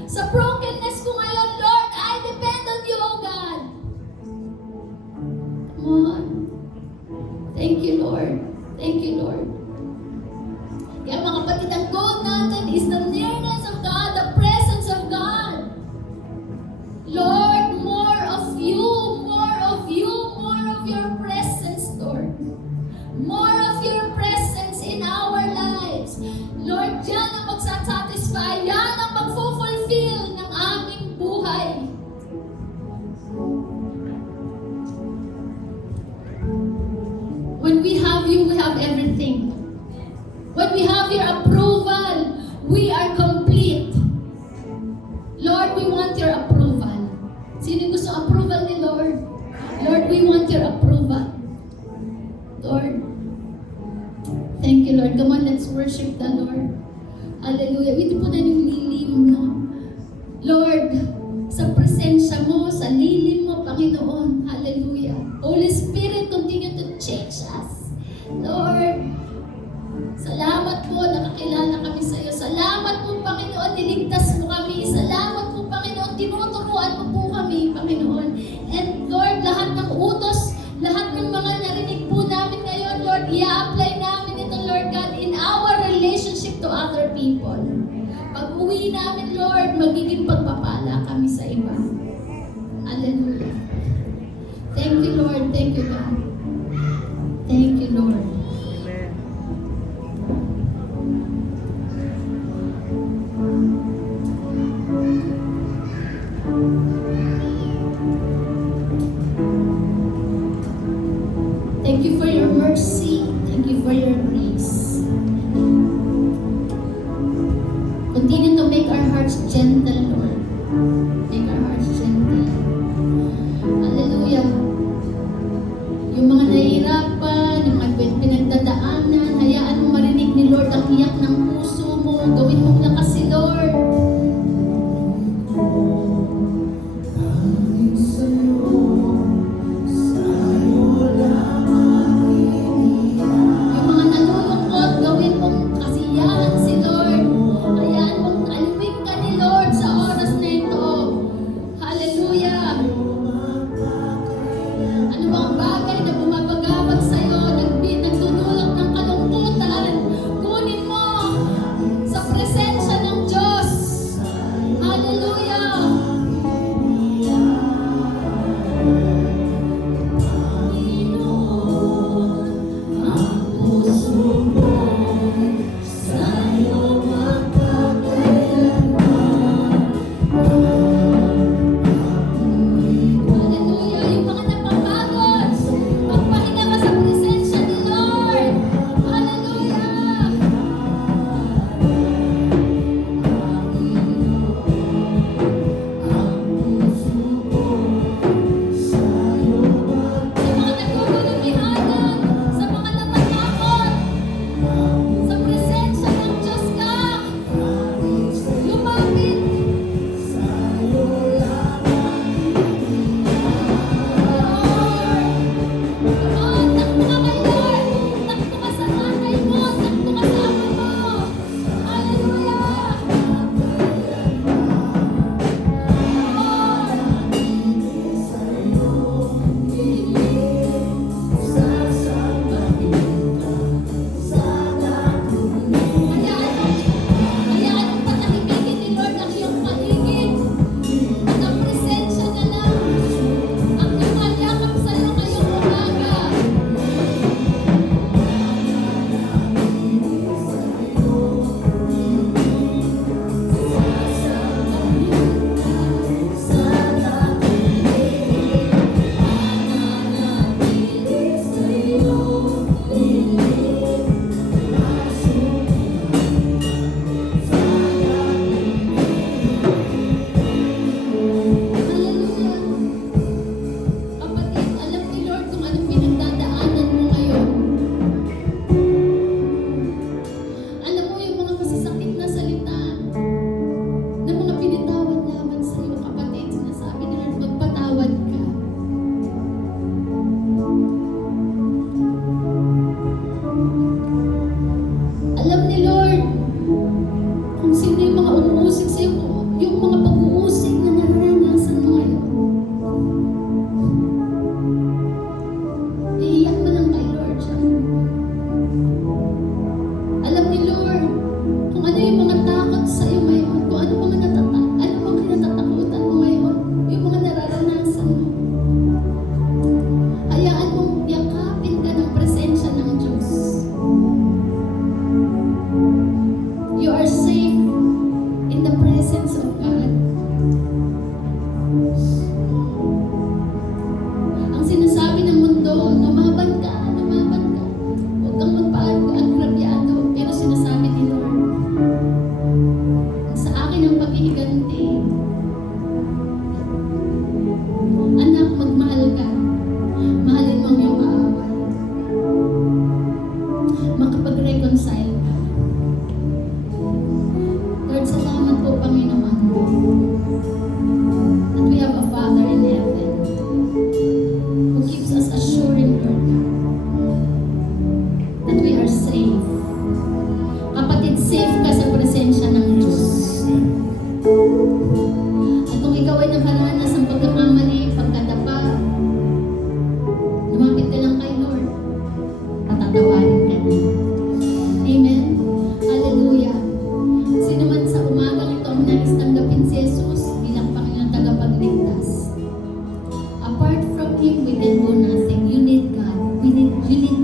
Sa brokenness ko ngayon, Lord, I depend on you, O God. Come on. Thank you, Lord. Thank you, Lord. Kaya mga kapatid, ang goal natin is the nearness of God, the presence of God. Lord, more of you, more of you, more of your presence, Lord. More of your presence in our lives. Lord, yan ang magsasatisfy, yan ang magfulfill ng aming buhay. When we have you, we have everything. When we have your approval, we are complete. Lord, we want your approval. Sino gusto approval ni Lord? Lord, we want your approval. Lord, thank you, Lord. Come on, let's worship the Lord. Hallelujah. Ito po na yung lilim, no? Lord, sa presensya mo, sa lilim mo, Panginoon. Hallelujah. Holy Spirit, continue to change us. Lord, salamat po, nakakilala kami sa iyo. Salamat po, Panginoon, niligtas mo kami. Salamat po, Panginoon, tinuturuan mo po kami, Panginoon. And Lord, lahat ng utos, lahat ng mga narinig po namin ngayon, Lord, i-apply namin ito, Lord God, in our relationship to other people. Pag-uwi namin, Lord, magiging pagpapala kami sa iba. Hallelujah. Thank you, Lord. Thank you, God. Thank you, Lord. Thank you for your mercy. Thank you for your grace. Continue to make our hearts gentle, Lord. Make our hearts gentle. Hallelujah. Yung mga nahihirapan, yung mga pinagdadaanan, hayaan mo marinig ni Lord ang iyak ng puso mo. Gawin mong lakas si Lord. Yung mga nalulungkot, gawin mong kasiyahan si Lord. Hayaan mong alipin ka ni Lord sa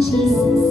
Jesus.